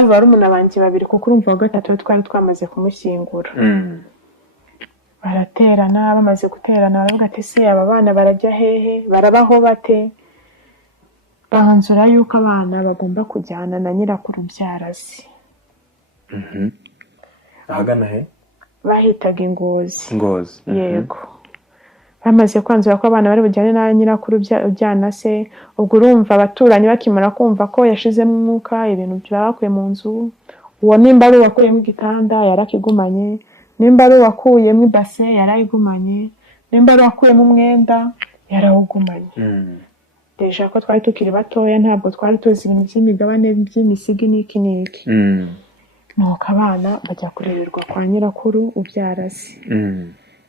hari barumuna banje babiri kuko urumva wa gatatu twari twamaze kumushyingura. Baraterana, bamaze guterana baravuga ati si aba bana barajya hehe, barabaho bate. Bahanzura yuko abana bagomba kujyana na nyirakuru byarasi. Ahagana he? Bahitaga Ingozi. Ngozi. Yego. Bamaze kwanzura ko abana bari bujyane na nyirakuru byana se, ubwo urumva abaturanyi bakimara kumva ko yashizemo umwuka, ibintu byakuye mu nzu. Uwo nimba ari wakuye mu gitanda yarakigumanye, nimba ari wakuye mu base yarayigumanye, nimba ari wakuye mu mwenda yarawugumanye. Deja ko twari tukiri batoya ntabwo twari tuzi ibintu by'imigabane by'imisigi n'iki n'iki. Nuko abana bajya kurererwa kwa nyirakuru ubyarasi.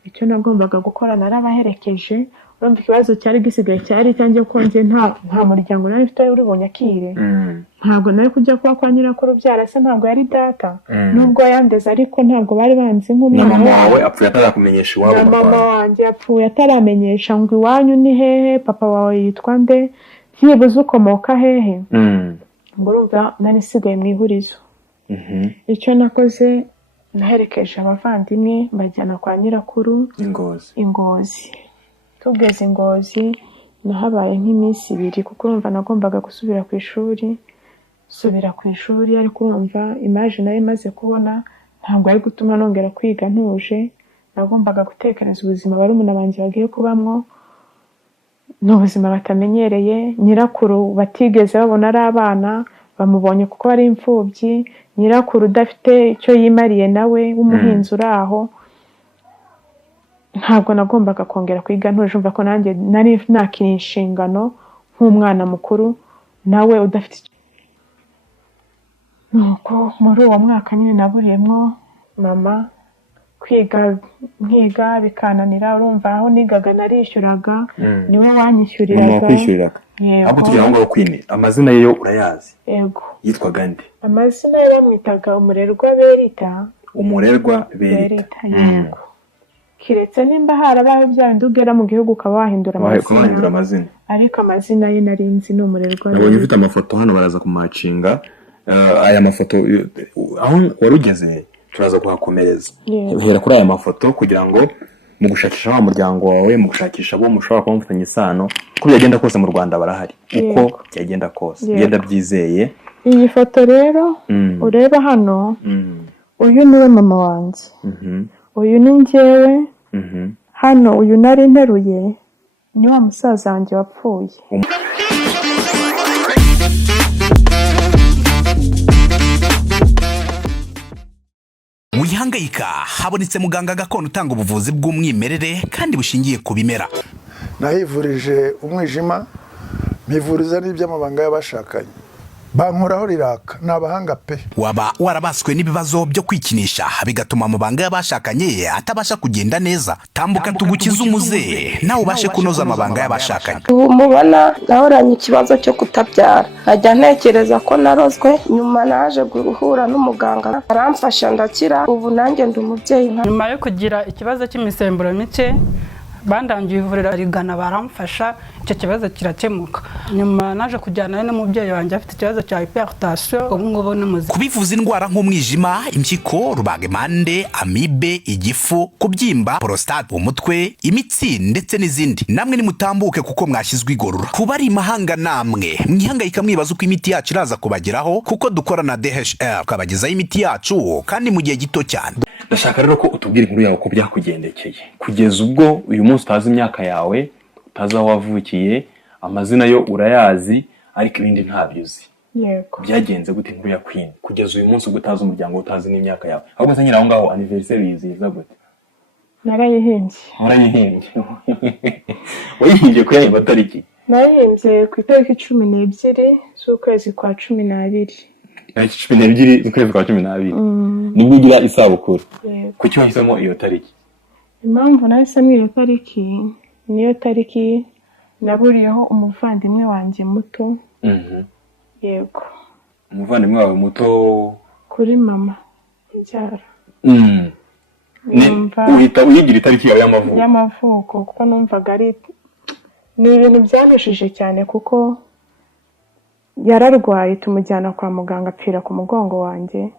Icyo nagombaga gukora narabaherekeje, urumva ikibazo cyari gisigaye cyari cyanjye ko nje nta muryango nari mfite uri bunyakire. Ntabwo nari kujya kwa nyirakuru byarasi, ntabwo yari data. Nubwo yandeze ariko ntabwo bari banzi nk'umwana wawe. Apfuye atarakumenyesha iwabo. Mama wanjye apfuye ataramenyesha ngo iwanyu ni hehe, papa wawe yitwa nde, byibuze ukomoka hehe. Ngo urumva nari sigaye mu ihurizo. Icyo nakoze naherekeje abavandimwe bajyana kwa nyirakuru Ingozi. Tugeze Ingozi nahabaye nk'iminsi 2 kuko urumva nagombaga gusubira ku ishuri. Ariko urumva image nayo imaze kubona ntabwo ari gutuma nongera kwiga ntuje. Nagombaga gutekereza ubuzima barumuna banje bagiye kubamwo, n'ubuzima batamenyereye. Nyirakuru batigeze babona ari abana, bamubonye kuko ari imfubyi. Nyirakuru udafite icyo yimariye nawe w'umuhinzi uraho. Ntabwo nagombaga kongera kwiga ntuje, umva ko nanjye nari nakiri inshingano nk'umwana mukuru nawe udafite. Nuko muri uwo mwaka nyine naburiyemo mama nkiga bikananira. Urumva aho nigaga narishyuraga, niwe wanyishyuriraga. Mama wakwishyuriraga? Abo tugira ngo kwini amazina yo urayazi? Yego. Yitwaga nde? Amazina ye bamwitaga Umurerwa Berita. Umurerwa Berita. Yego. Kiretse nimba harabaye byandi ugera mu gihugu ukaba wahindura amazina. Ariko amazina ye nari nzi ni Umurerwa. Nabonye ufite amafoto hano baraza kumacinga. Aya mafoto aho warugeze turaza kuhakomereza. Hera kuri aya mafoto kugira ngo mu gushakisha wa muryango wawe, mu gushakisha abo mushobora kuba mufitanye isano, uko byagenda kose mu Rwanda barahari. Uko byagenda kose ngenda byizeye. Iyi foto rero ureba hano, uyu niwe mama wanjye. Uyu ni njyewe. Hano uyu nari nteruye ni wa musaza wanjye wapfuye. Wihangayika, habonetse muganga gakondo utanga ubuvuzi bw'umwimerere kandi bushingiye ku bimera. Nahivurije umwijima, mpivuriza n'iby'amabanga y'abashakanye. Bankuraho riraka nabahanga pe. Waba warabaswe n'ibibazo byo kwikinisha bigatuma amabanga y'abashakanye atabasha kugenda neza. Tambuka tugukiza umuze nawe ubashe kunoza amabanga y'abashakanye. Ubu mubona nahoranye ikibazo cyo kutabyara. Najya ntekereza ko narozwe, nyuma naje guhura n'umuganga aramfasha ndakira. Ubu nanjye ndi umubyeyi. Nyuma yo kugira ikibazo cy'imisemburo mike bandangiye ivurira rigana baramfasha, icyo kibazo kirakemuka. Nyuma naje kujyana n'umubyeyi wanjye afite ikibazo cya hypertension, ubu ngubu n'umuzi. Kubivuza indwara nk'umwijima, impyiko, rubagimpande, amibe, igifu, kubyimba, prostate, umutwe, imitsi ndetse n'izindi. Namwe nimutambuke kuko mwashyizwe igorora. Kuba ari imahanga namwe mwihangayika mwibaza uko imiti yacu iraza kubageraho kuko dukora na DHL kabagezaho imiti yacu kandi mu gihe gito cyane. Ndashaka rero ko utubwira inkuru yawe ko byakugendekeye kugeza ubwo uyu munsi utazi imyaka yawe, utazi aho wavukiye, amazina yo urayazi ariko ibindi ntabyo uzi. Yego. Byagenze gute inkuru ya Queen kugeza uyu munsi utazi umuryango, utazi n'imyaka yawe? Ahubwo se nyira aho ngaho anniversaire yizihiza gute? Narayihimbye. Wayihimbye ku yahe matariki? Nayihimbye ku itariki 12 z'ukwezi kwa 12. Tariki 12 z'ukwezi kwa 12. Nibwo ugira isabukuru. Kuki wahisemo iyo tariki? Impamvu nahisemo iyo tariki niyo tariki naburiyeho umuvandimwe wanjye muto. Yego. Umuvandimwe wawe muto kuri mama ibyara. Uhita uyigira itariki yawe y'amavuko kuko numvaga ari ni ibintu byaneshije cyane kuko yararwaye tumujyana kwa muganga apfira ku mugongo wanjye.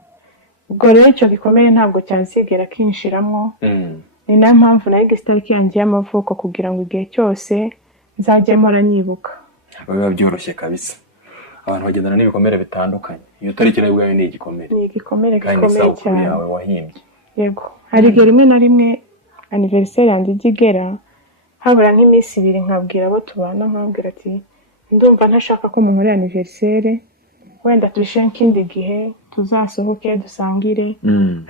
Ubwo rero icyo gikomere ntabwo cyazigera kinshiramo. Ni nayo mpamvu nayo itariki yanjye y'amavuko kugira ngo igihe cyose nzajye mpora nyibuka. Biba byoroshye kabisa. Abantu bagendana n'ibikomere bitandukanye. Iyo tariki nayo ubwayo ni igikomere. Ni igikomere kandi gikomeye cyane. yawe wahimbye. Yego. Hari igihe rimwe na rimwe anniversaire yanjye igera habura nk'iminsi 2 nkabwira abo tubana nkabwira ati ndumva ntashaka ko munkorera anniversaire, wenda tubishe nk'indi gihe tuzasohoke dusangire,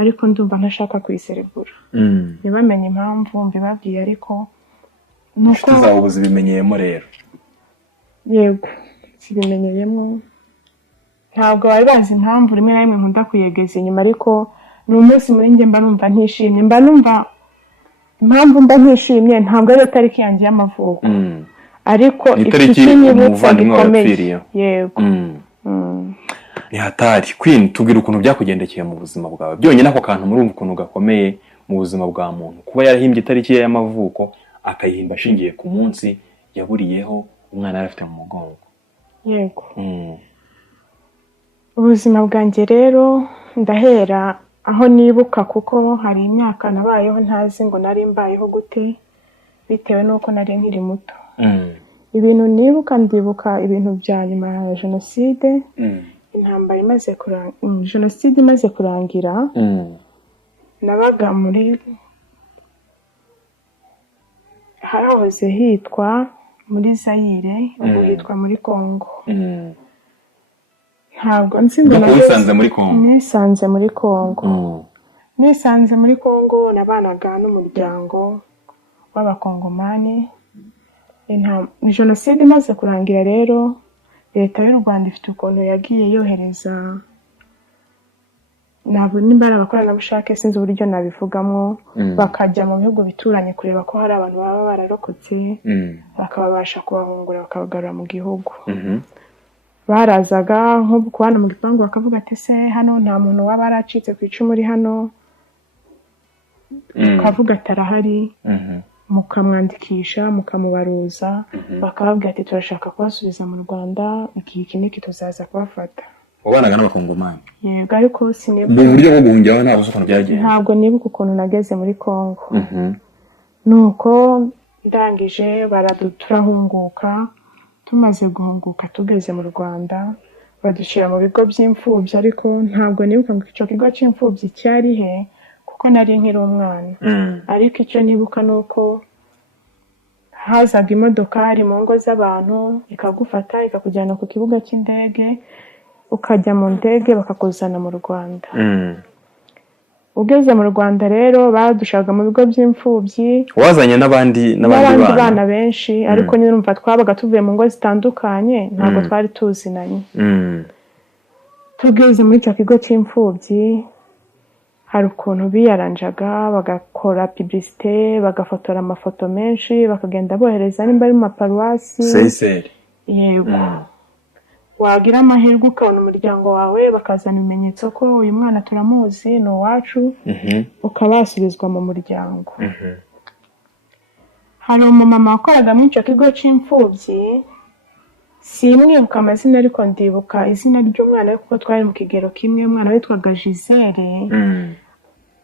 ariko ndumva ntashaka kuyiserebura. Ntibamenye impamvu mbibabwiye, ariko nuko tuzabuze bimenyeyemo rero. Yego, sibimenyeyemo. Ntabwo bari bazi impamvu rimwe na rimwe nkunda kuyegeza inyuma, ariko ni umunsi muri njye mba numva ntishimye, mba numva impamvu mba ntishimye ntabwo ari tariki yanjye y'amavuko, ariko ikinyibutsa gikomeye. Yego. Ni hatari. Queen, tubwira ukuntu byakugendekeye mu buzima bwawe. Byonyine ako kantu murumva ukuntu gakomeye mu buzima bwa muntu, kuba yarahimbye itariki y'amavuko akayihimba ashingiye ku munsi yaburiyeho umwana yarafite mu mugongo. Yego. Ubuzima bwanjye rero ndahera aho nibuka, kuko hari imyaka nabayeho ntazi ngo nari mbayeho gute bitewe nuko nari nkiri muto. Ibintu nibuka, ndibuka ibintu bya nyuma ya jenoside. Intambara imaze jenoside imaze kurangira, nabaga muri harahoze hitwa muri Zaire, ubu hitwa muri Congo. Ntabwo nzi ngo nisanze muri Congo. Nisanze muri Congo nabanaga n'umuryango w'abakongomani. Jenoside imaze kurangira rero, leta y'u Rwanda ifite ukuntu yagiye yohereza, ntabwo nimbara abakoranabushake sinzi uburyo nabivugamo, bakajya mu bihugu bituranye kureba ko hari abantu baba bararokotse, bakabasha kubahungura bakabagarura mu gihugu. Barazaga nko kubana mu gipangu bakavuga ati se hano nta muntu waba aracitse ku icumu uri hano, ukavuga ati arahari, mukamwandikisha mukamubaruza, bakababwira ati turashaka kubasubiza mu Rwanda, iki n'iki tuzaza kubafata. Wabanaga n'abakongomani? Yego, ariko sinibuka mu buryo bwo guhungira ntabwo ukuntu byagenze. Ntabwo nibuka ukuntu nageze muri Congo. Nuko ndangije baraturahunguka, tumaze guhunguka tugeze mu Rwanda badushyira mu bigo by'imfubyi, ariko ntabwo nibuka ngo icyo kigo cy'imfubyi cyari he kuko nari nkiri umwana. Ariko icyo nibuka nuko hazaga imodokari mu ngo z'abantu ikagufata ikakujyana ku kibuga cy'indege, ukajya mu ndege bakakuzana mu Rwanda. Ugeze mu Rwanda rero badushaga mu bigo by'imfubyi, wazanye n'abandi bana benshi, ariko nyine numva twabaga tuvuye mu ngo zitandukanye, ntabwo twari tuzinanye. Tugeze muri icyo kigo cy'imfubyi, hari ukuntu biyaranjaga bagakora publicité, bagafotora amafoto menshi bakagenda bohereza nimba ari mu maparuwasi. Yego. Wagira amahirwe ukabona umuryango wawe bakazana ibimenyetso ko uyu mwana turamuzi ni uwacu, ukabasubizwa mu muryango. Hari umumama wakoraga muri icyo kigo cy'imfubyi, simwibuka amazina ariko ndibuka izina ry'umwana kuko twari mu kigero kimwe. Umwana witwaga Gisele,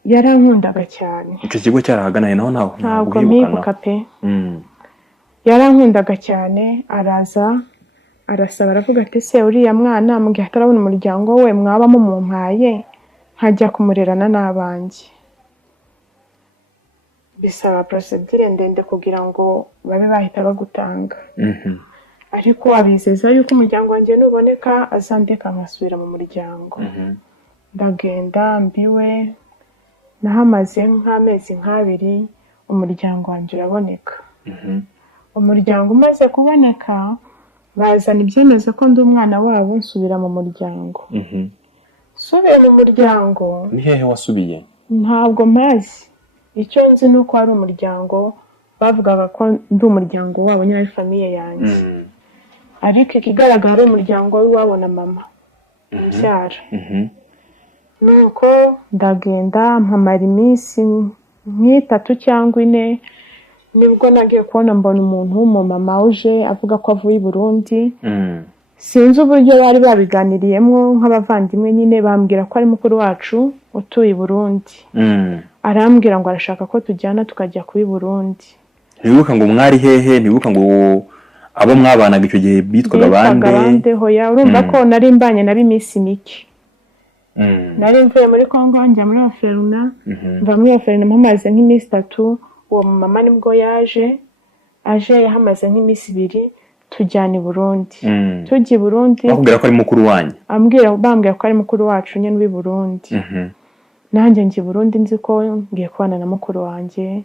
yarankundaga cyane. Icyo kigo cyarahaganaye naho ntabwo mwibuka pe. Yarankundaga cyane, araza arasaba aravuga ati se uriya mwana mu gihe atarabona umuryango we mwaba mumumpaye nkajya kumurerana n'abanjye. Bisaba procedure ndende kugira ngo babe bahita bagutanga. Ariko abizeza yuko umuryango wanjye nuboneka azandeka nkasubira mu muryango. Ndagenda mbiwe, nahamaze nk'amezi 2 umuryango wanjye uraboneka. Umuryango umaze kuboneka, bazana ibyemezo ko ndi umwana wabo nsubira mu muryango. Subiye mu muryango. Ni hehe wasubiye? Ntabwo mpazi. Icyo nzi nuko ari umuryango, bavugaga ko ndi umuryango wabo, nyine ari famiye yanjye. Ariko ikigaragara ari umuryango w'iwabo na mama mbyara. Nuko ndagenda mpamara iminsi 3 cyangwa 4, nibwo nagiye kubona mbona umuntu w'umumama uje avuga ko avuye i Burundi. sinzi uburyo bari babiganiriyemo nk'abavandimwe nyine, bambwira ko ari mukuru wacu utuye i Burundi. Arambwira ngo arashaka ko tujyana tukajya kuba i Burundi. Ntibuka ngo mwari hehe, ntibuka ngo abo mwabanaga icyo gihe bitwaga bande. Hoya, urumva ko nari mbanye nari iminsi mike. Nari mvuye muri Kongo njya muri Aferuna, mva muri Aferuna mpamaze nk'iminsi 3, uwo mama nibwo aje yahamaze nk'iminsi 2, tujyana i Burundi. Tujya i Burundi bakubwira ko ari mukuru wanyu. Bambwira ko ari mukuru wacu nyine w'i Burundi. Nanjye ngiye i Burundi nzi ko ngiye kubana na mukuru wanjye.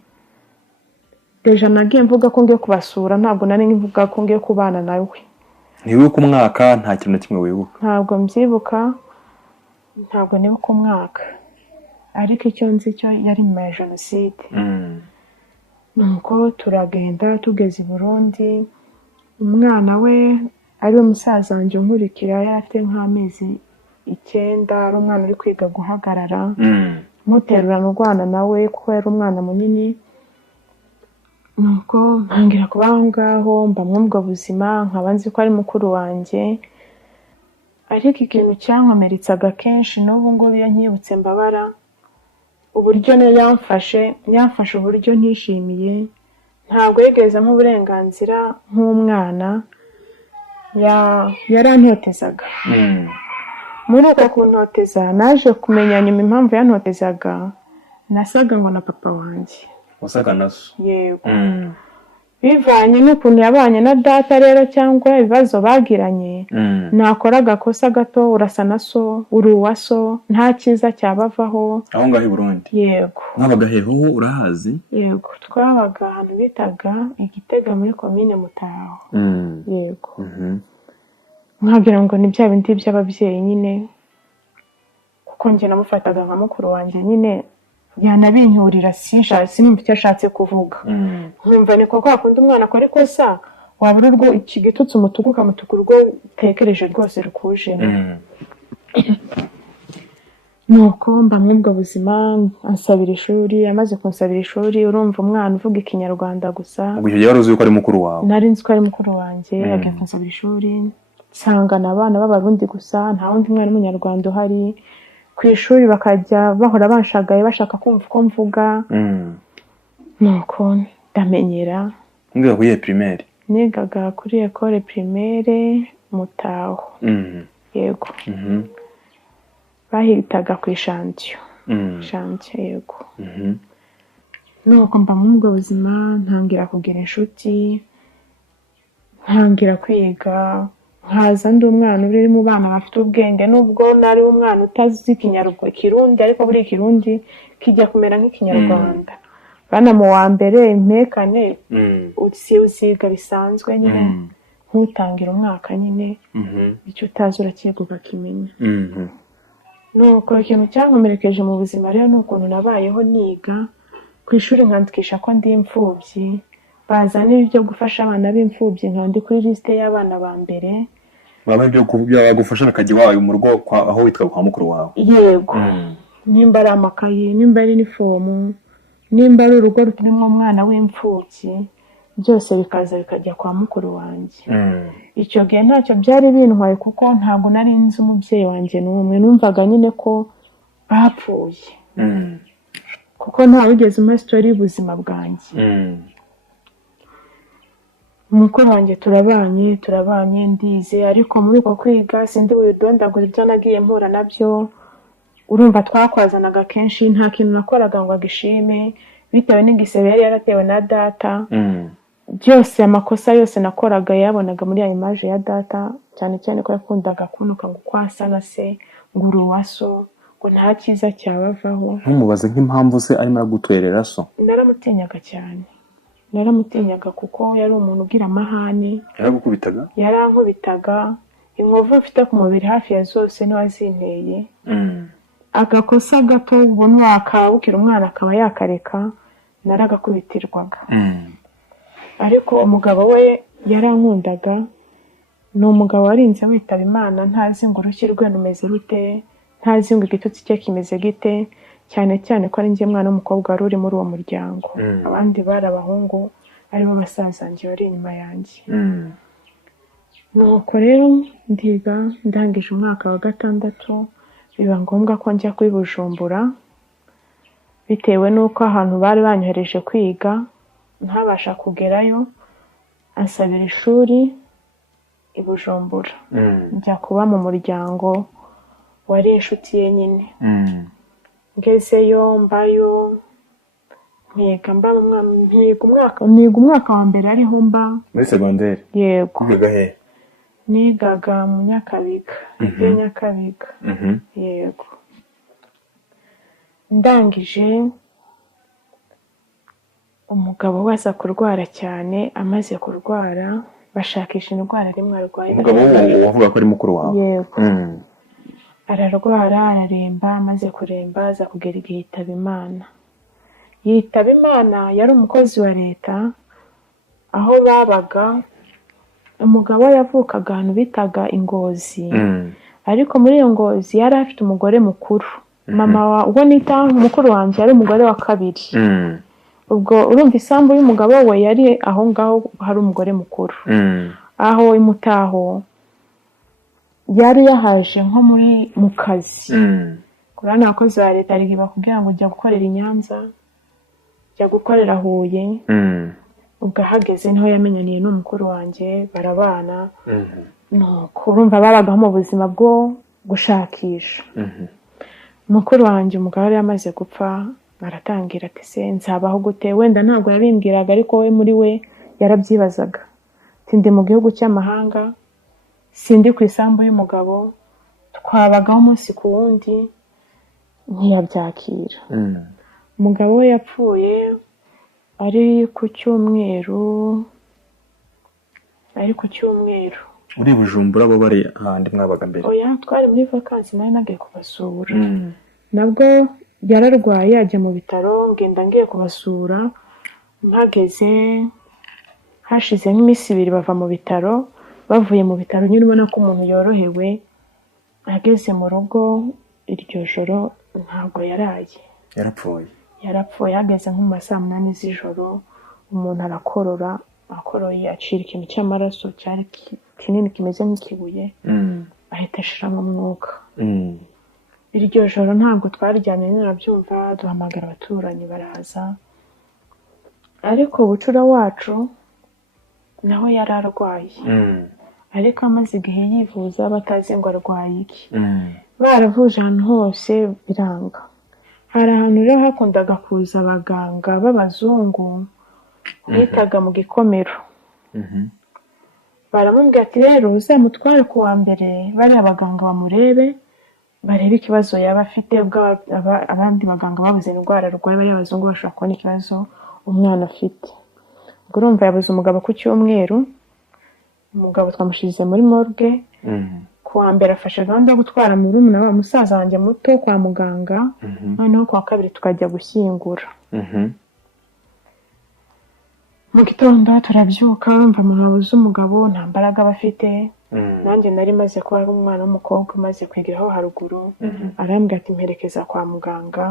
Deja nagiye mvuga ko ngiye kubasura, ntabwo nari ngivuga ko ngiye kubana nawe. Ntiwibuka umwaka, nta kintu na kimwe wibuka? Ntabwo mbyibuka, ntabwo nibuka umwaka, ariko icyo nzi cyo yari nyuma ya Jenoside. Nuko turagenda tugeze i Burundi, umwana we ari umusaza wanjye unkurikira, yari afite nk'amezi 9, ari umwana uri kwiga guhagarara, muterurana urwana nawe kuko yari umwana munini. Nuko ntangira kuba aho ngaho, mba mw'ubwo buzima, nkaba nzi ko ari mukuru wanjye. Ariko ikintu cyankomeretsaga kenshi n'ubu ngubu iyo nkibutse mbabara, uburyo niyo yamfashe uburyo ntishimiye. Ntabwo yigeze nk'uburenganzira nk'umwana, yarantotezaga. Muri uko kuntoteza naje kumenya nyuma impamvu yantotezaga, nasaga ngo na papa wanjye. Wasaga na so? Yego. Bivanye n'ukuntu yabanye na data rero, cyangwa ibibazo bagiranye, nakora agakosa gato urasa na so, uri uwa so, nta cyiza cyabavaho. Aho ngaho i Burundi? Yego. Mwabaga heho urahazi? Yego, twabaga ahantu bitaga Igitega muri komine Mutaho. Yego. Nkagira ngo ni bya bindi by'ababyeyi nyine, kuko njye namufataga nka mukuru wanjye nyine, yanabinyurira sinumva icyo ashatse kuvuga. Nkumva ni ko kwakunda umwana akora ikosa, wabura urwo ikigitutse umutuku ukamutuka urwo utekereje rwose rukuje. Nuko mba mw'ubwo buzima, ansabira ishuri. Amaze kunsabira ishuri, urumva umwana uvuga ikinyarwanda gusa. Ubwo icyo gihe wari uzi ko ari mukuru wawe? Nari nzi ko ari mukuru wanjye. Yagiye kunsabira ishuri, nsangana abana b'Abarundi gusa, nta wundi mwana w'umunyarwanda uhari. Ku ishuri bakajya bahora banshagaye bashaka kumva uko mvuga. Nuko ndamenyera. Mwiga kuri primaire? Nigaga kuri école primaire Mutaho. Yego. Bahitaga ku Ishantiyo. Yego. Nuko mba mw'ubwo buzima, ntangira kugira inshuti, ntangira kwiga, nkaza ndi umwana uri mu bana bafite ubwenge, nubwo nari umwana utazi Kirundi, ariko buri Kirundi kijya kumera nk'ikinyarwanda. Bana mu wa mbere impekane uziga bisanzwe nyine, ntutangira umwaka nyine, icyo utazi urakiga ukakimenya. Nuko ikintu cyankomerekeje mu buzima rero ni ukuntu nabayeho niga, ku ishuri nkandikisha ko ndi imfubyi, bazana ibyo gufasha abana b'imfubyi, nkandi kuri liste y'abana ba mbere. Baba ibyo bagufasha bakajya iwawe mu rugo aho witwa kwa mukuru wawe? Yego. Nimba ari amakayi, nimba ari inifomu, nimba ari urugo rurimo umwana w'imfubyi, byose bikaza bikajya kwa mukuru wanjye. Icyo gihe ntacyo byari bintwaye kuko ntabwo nari nzi umubyeyi wanjye n'umwe, numvaga nyine ko bapfuye. Kuko nta wigeze umpa story y'ubuzima bwanjye. Mukuru wanjye turabanye ndize, ariko muri uko kwiga sindi budondagura ibyo nagiye mpura nabyo. Urumva twakwazanaga kenshi, nta kintu nakoraga ngo agishime, bitewe n'igisebe yari yaratewe na data. Byose amakosa yose nakoraga yabonaga muri ya image ya data, cyane cyane ko yakundaga kunuka ngo kwasa na se, ngo uri uwa so, ngo nta cyiza cyabavaho. Ntumubaze nk'impamvu se arimo aragutwerera so? Naramutinyaga cyane. Naramutinyaga kuko yari umuntu ugira amahane. Yaragukubitaga? Yarankubitaga. Inkovu mfite ku mubiri hafi ya zose niwazinteye. Agakosa gato ubona wakabukira umwana akaba yakareka, naragakubitirwaga. Ariko umugabo we yarankundaga, ni umugabo warinze witaba Imana, ntazi ngo urushyi rwe rumeze rute, ntazi ngo igitutsi cye kimeze gite, cyane cyane ko ari njye mwana w'umukobwa wari uri muri uwo muryango. Abandi bari abahungu, aribo basaza njye bari inyuma yanjye. nuko rero ndiga ndangije umwaka wa 6 biba ngombwa ko njya kuri Bujumbura bitewe n'uko ahantu bari banyohereje kwiga ntabasha kugerayo ansabira ishuri i Bujumbura njya kuba mu muryango wari inshuti ye nyine ngezeyo mbayo niga umwaka wa mbere ariho mba muri secondaire. yego Kwiga he? nigaga mu Nyakabiga Nyakabiga yego ndangije umugabo waza kurwara cyane amaze kurwara bashakisha indwara rimwe arwaye. Umugabo wavuga ko ari mukuru wawe? Yego ararwara araremba amaze kuremba aza kugera igihe yitaba Imana yari umukozi wa leta aho babaga umugabo yavukaga ahantu bitaga Ingozi ariko muri iyo Ngozi yari afite umugore mukuru mama wa ubwo nita mukuru wanjye yari umugore wa kabiri ubwo urumva isambu y'umugabo we yari aho ngaho hari umugore mukuru aho imutaho yari yahaje nko muri mu kazi kurana abakozi ba leta ari bakubwira ngo ujya gukorera i Nyanza jya gukorera Huye ubwo ahageze niho yamenyaniye n'umukuru wanjye barabana nuko urumva babagaho mu buzima bwo gushakisha mukuru wanjye umugabo yari yamaze gupfa aratangira ati se nzabaho gute wenda ntabwo yabimbwiraga ariko we muri we yarabyibazaga ndi mu gihugu cy'amahanga sindi ku isambu y'umugabo twabagaho umunsi ku wundi ntiyabyakira umugabo we yapfuye ari ku cyumweru uri Bujumbura bo bari ahandi mwabaga mbere? Oya twari muri vacances nari nagiye kubasura nabwo yararwaye ajya mu bitaro ngenda ngiye kubasura mpageze hashize nk'iminsi 2 bava mu bitaro bavuye mu bitaro nyine ubona ko umuntu yorohewe ageze mu rugo iryo joro ntabwo yaraye yarapfuye ageze nko mu 8 z'ijoro umuntu arakorora akoroye acira ikintu cy'amaraso cyari kinini kimeze nk'ikibuye ahita ashiramo umwuka iryo joro ntabwo twaryamye narabyumva duhamagara abaturanyi baraza ariko bucura wacu nawe yararwaye ariko amaze igihe yivuza batazi ngo arwaye iki baravuje ahantu hose biranga hari ahantu rero hakundaga kuza abaganga b'abazungu bitaga mu Gikomero baramubwira ati rero uzamutware ku wa mbere bari abaganga bamurebe barebe ikibazo yaba afite ubwo abandi baganga babuze indwara arwaye bari abazungu bashobora kubona ikibazo umwana afite ubwo urumva yabuze umugabo ku cyumweru umugabo twamushize muri morgue ku wa mbere afashe gahunda yo gutwara murumuna wa musaza wanjye muto kwa muganga noneho ku wa kabiri tukajya gushyingura mu gitondo turabyuka urumva umuntu wabuze umugabo nta mbaraga bafite nanjye nari maze kuba ari umwana w'umukobwa maze kwigiraho haruguru arambwira ati mperekeza kwa muganga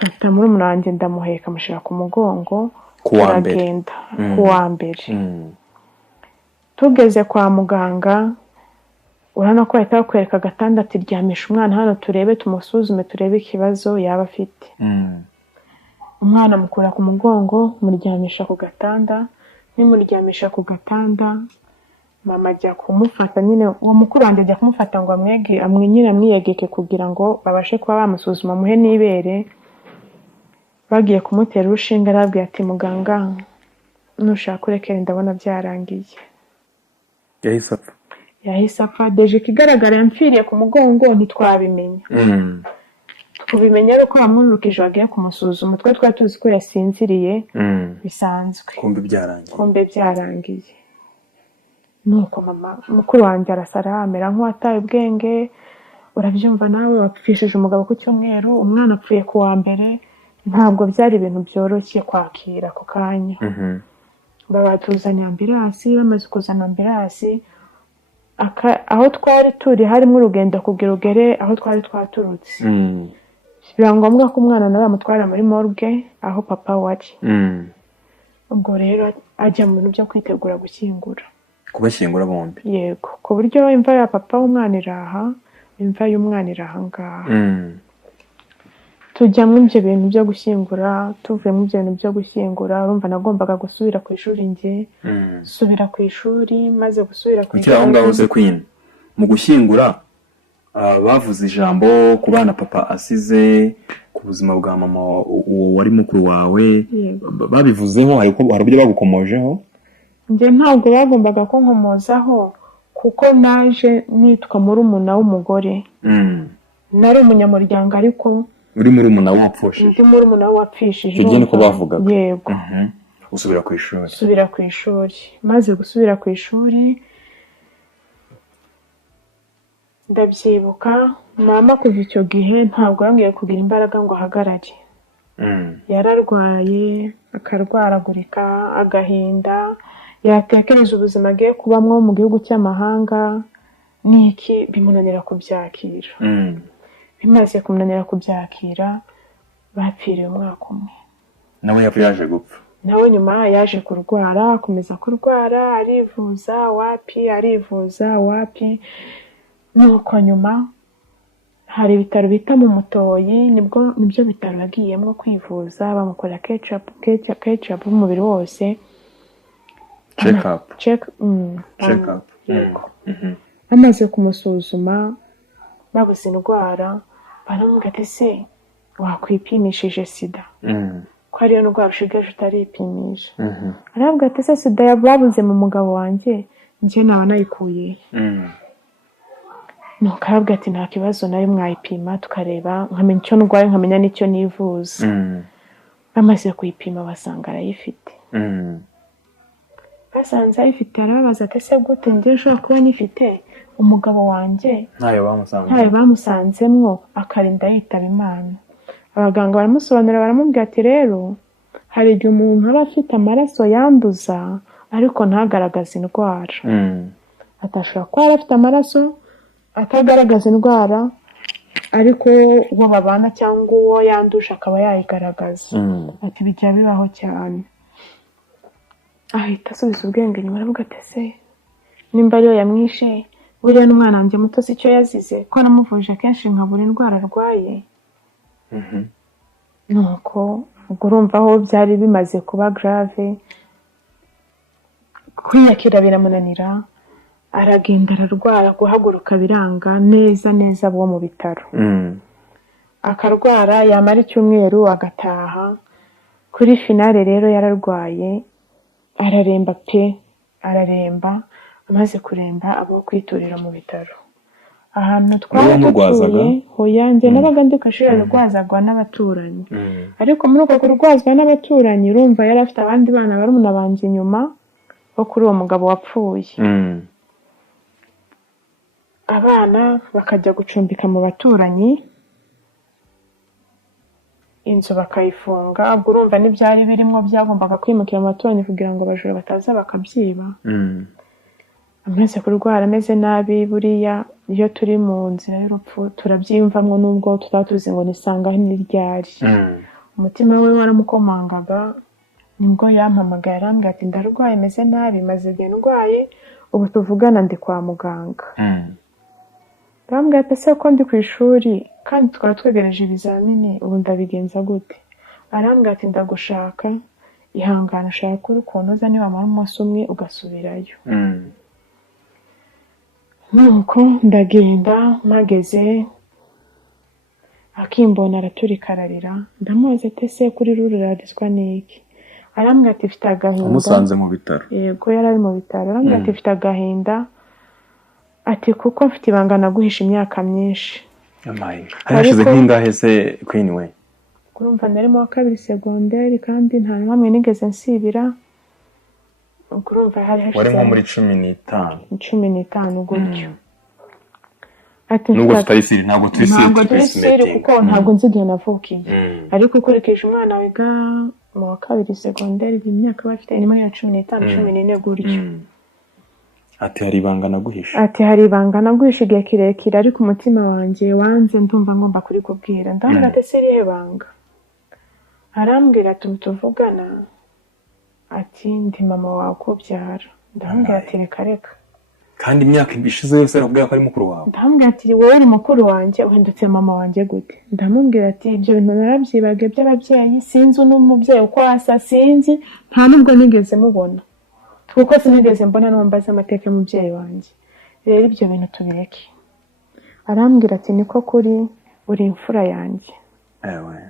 mfata murumuna wanjye ndamuheka amushyira ku mugongo turagenda ku wa mbere tugeze kwa muganga urabona ko bahita bakwereka agatanda ati ryamisha umwana hano turebe tumusuzume turebe ikibazo yaba afite umwana mukura ku mugongo muryamisha ku gatanda nimuryamisha ku gatanda mama ajya kumufata nyine uwo mukuru wanjye ajya kumufata ngo amwiyegeke kugira ngo babashe kuba bamusuzuma muhe n'ibere bagiye kumutera urushinge arabwira ati muganga nushaka urekere ndabona byarangiye yahise apfa deje ikigaragara yamfiriye ku mugongo ntitwabimenya kubimenya ari uko yamurukije bagiye kumusuzuma twe twari tuzi ko yasinziriye bisanzwe kumbe byarangiye nuko mama mukuru wanjye arasara amera nk'uwataye ubwenge urabyumva nawe wapfishije umugabo ku cyumweru umwana apfuye ku wa mbere ntabwo byari ibintu byoroshye kwakira ako kanya babatuzanye ambulance bamaze kuzana ambulance aho twari turi harimo urugendo kugira ugere aho twari twaturutse biba ngombwa ko umwana nawe bamutwara muri morgue aho papa wari ubwo rero ajya mu bintu byo kwitegura gushyingura kubashyingura bombi. Yego, ku buryo imva ya papa w'umwana iraha, imva y'umwana iraha ngaha. Tujya muri ibyo bintu byo gushyingura, tuvuye muri ibyo bintu byo gushyingura, urumva nagombaga gusubira ku ishuri njye, subira ku ishuri, maze gusubira ku ishuri. Aho ngaho se Queen, mu gushyingura bavuze ijambo ku bana papa asize, ku buzima bwa mama uwo wari mukuru wawe, babivuzeho, hari uburyo bagukomojeho? Njye ntabwo bagombaga ko nkomozaho, kuko naje nitwa murumuna w'umugore. Nari umunyamuryango ariko uri murumuna wapfushije. Ndi murumuna wapfishije. Ibyo niko bavugaga. Yego. Usubira ku ishuri. Subira ku ishuri. Maze gusubira ku ishuri, ndabyibuka mama kuva icyo gihe ntabwo yambwiye kugira imbaraga ngo ahagarare. Yararwaye, akarwaragurika, agahinda, yatekereza ubuzima agiye kubamwo mu gihugu cy'amahanga, n'iki bimunanira kubyakira. Bimaze kumunanira kubyakira, bapfiriye umwaka umwe. Nawe yaje gupfa? Nawe nyuma yaje kurwara, akomeza kurwara, arivuza wapi. Nuko nyuma hari ibitaro bita mu Mutoyi, nibyo bitaro yagiyemo kwivuza, bamukora ketchup umubiri wose. Check up. Bamaze kumusuzuma babuze indwara, baramubwira ati se wakwipimishije sida, ko ariyo ndwara ushigaje utaripimisha. Aravuga ati se sida babuze mu mugabo wanjye, njye naba nayikuye. Nuko aravuga ati nta kibazo, nayo mwayipima tukareba, nkamenya icyo ndwaye, nkamenya n'icyo nivuza. Bamaze kuyipima basanga arayifite. Basanze ayifite, arababaza ati se gute njye nshobora kuba nyifite, umugabo wanjye ntayo bamusanzemwo, akarinda yitaba Imana. Abaganga baramusobanurira, baramubwira ati rero hari igihe umuntu aba afite amaraso yanduza ariko ntagaragaze indwara. Atashobora kuba yari afite amaraso atagaragaza indwara, ariko uwo babana cyangwa uwo yanduje akaba yayigaragaza. Ati bijya bibaho cyane. Ahita asubiza ubwenge nyuma, aravuga ati se nimba ariyo yamwishe, buriya n'umwana wanjye muto si icyo yazize, ko namuvuje kenshi nkabura indwara arwaye. Nuko ubwo urumva aho byari bimaze kuba grave, kwiyakira biramunanira, aragenda ararwara, guhaguruka biranga neza abo mu bitaro. Akarwara, yamara icyumweru agataha. Kuri finale rero yararwaye, araremba pe, amaze kuremba abo kwiturira mu bitaro. Ahantu twari dutuye, hoya njye nabaga ndi kashira rwazagwa n'abaturanyi. Ariko muri uko kurwazwa n'abaturanyi, urumva yari afite abandi bana barumuna banje inyuma bo kuri uwo mugabo wapfuye. Abana bakajya gucumbika mu baturanyi, inzu bakayifunga. Ubwo urumva n'ibyari birimo byagombaga kwimukira mu baturanyi kugira ngo abajura bataza bakabyiba. Amaze kurwara ameze nabi, buriya iyo turi mu nzira y'urupfu turabyiyumvamo, nubwo tutaba tuzi ngo nisanga n'iryari. Umutima we waramukomangaga, nibwo yampamagaye arambwira ati ndarwaye, meze nabi, maze igihe ndwaye, ubu tuvugana ndi kwa muganga. Arambwira ati se ko ndi ku ishuri kandi twari twegereje ibizamini, ubu ndabigenza gute? Arambwira ati ndagushaka, ihangana shaka ukuntu uza, nibamara umunsi umwe ugasubirayo. Nuko ndagenda, mpageze akimbona araturika ararira. Ndamubaza ati se kuri rurarizwa n'iki? Arambwira ati mfite agahinda. Umusanze mu bitaro? Yego, yari ari mu bitaro. Arambwira ati mfite agahinda, ati kuko mfite ibanga naguhisha imyaka myinshi. Harashize nk'ingahe se Queen we? Kurumva nari mu wa kabiri segonderi, kandi nta namwe nigeze nsibira. Kurumva hari hashize wari nko muri 15 gutyo. Ati nubwo tutari siri, ntabwo turi siri kuko ntabwo nzi igihe navukiye. Ariko ukurikije umwana wiga mu wa kabiri segonderi, imyaka bafite ni muri 15-14 gutyo. Ati hari ibanga naguhisha. Ati hari ibanga naguhisha igihe kirekire, ariko umutima wanjye wanze, ndumva ngomba kurikubwira. Ndambwira ati se irihe banga? Arambwira ati tuvugana, ati ndi mama wawe ukubyara. ndamubwira ati reka reka. kandi imyaka ishize yose arakubwira ko ari mukuru wawe. Ndamubwira ati wowe uri mukuru wanjye uhindutse mama wanjye gute? Ndamubwira ati ibyo bintu narabyibaga by'ababyeyi, sinzi n'umubyeyi uko asa, sinzi nta nubwo nigeze mubona kuko sinigeze mbona n'umbaza amateka y'umubyeyi wanjye. Rero ibyo bintu tubireke. Arambwira ati niko kuri, uri imfura yanjye.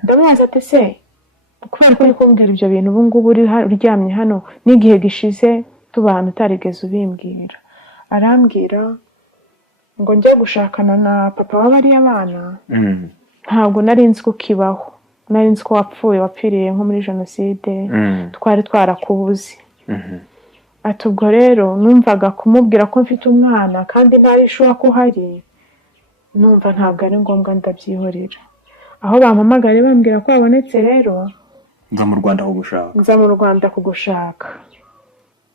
Ndamubaza ati se kubera ko uri kumbwira ibyo bintu ubu ngubu uryamye hano n'igihe gishize tubana utarigeze ubimbwira? Arambwira ngo njye gushakana na papa w'abariya bana ntabwo nari nzi ko kibaho, nari nzi ko wapfiriye nko muri jenoside, twari twarakubuze. Ati ubwo rero numvaga kumubwira ko mfite umwana kandi ntarishuwa ko uhari, numva ntabwo ari ngombwa, ndabyihorera. Aho bampamagara bambwira ko wabonetse rero nza mu Rwanda kugushaka.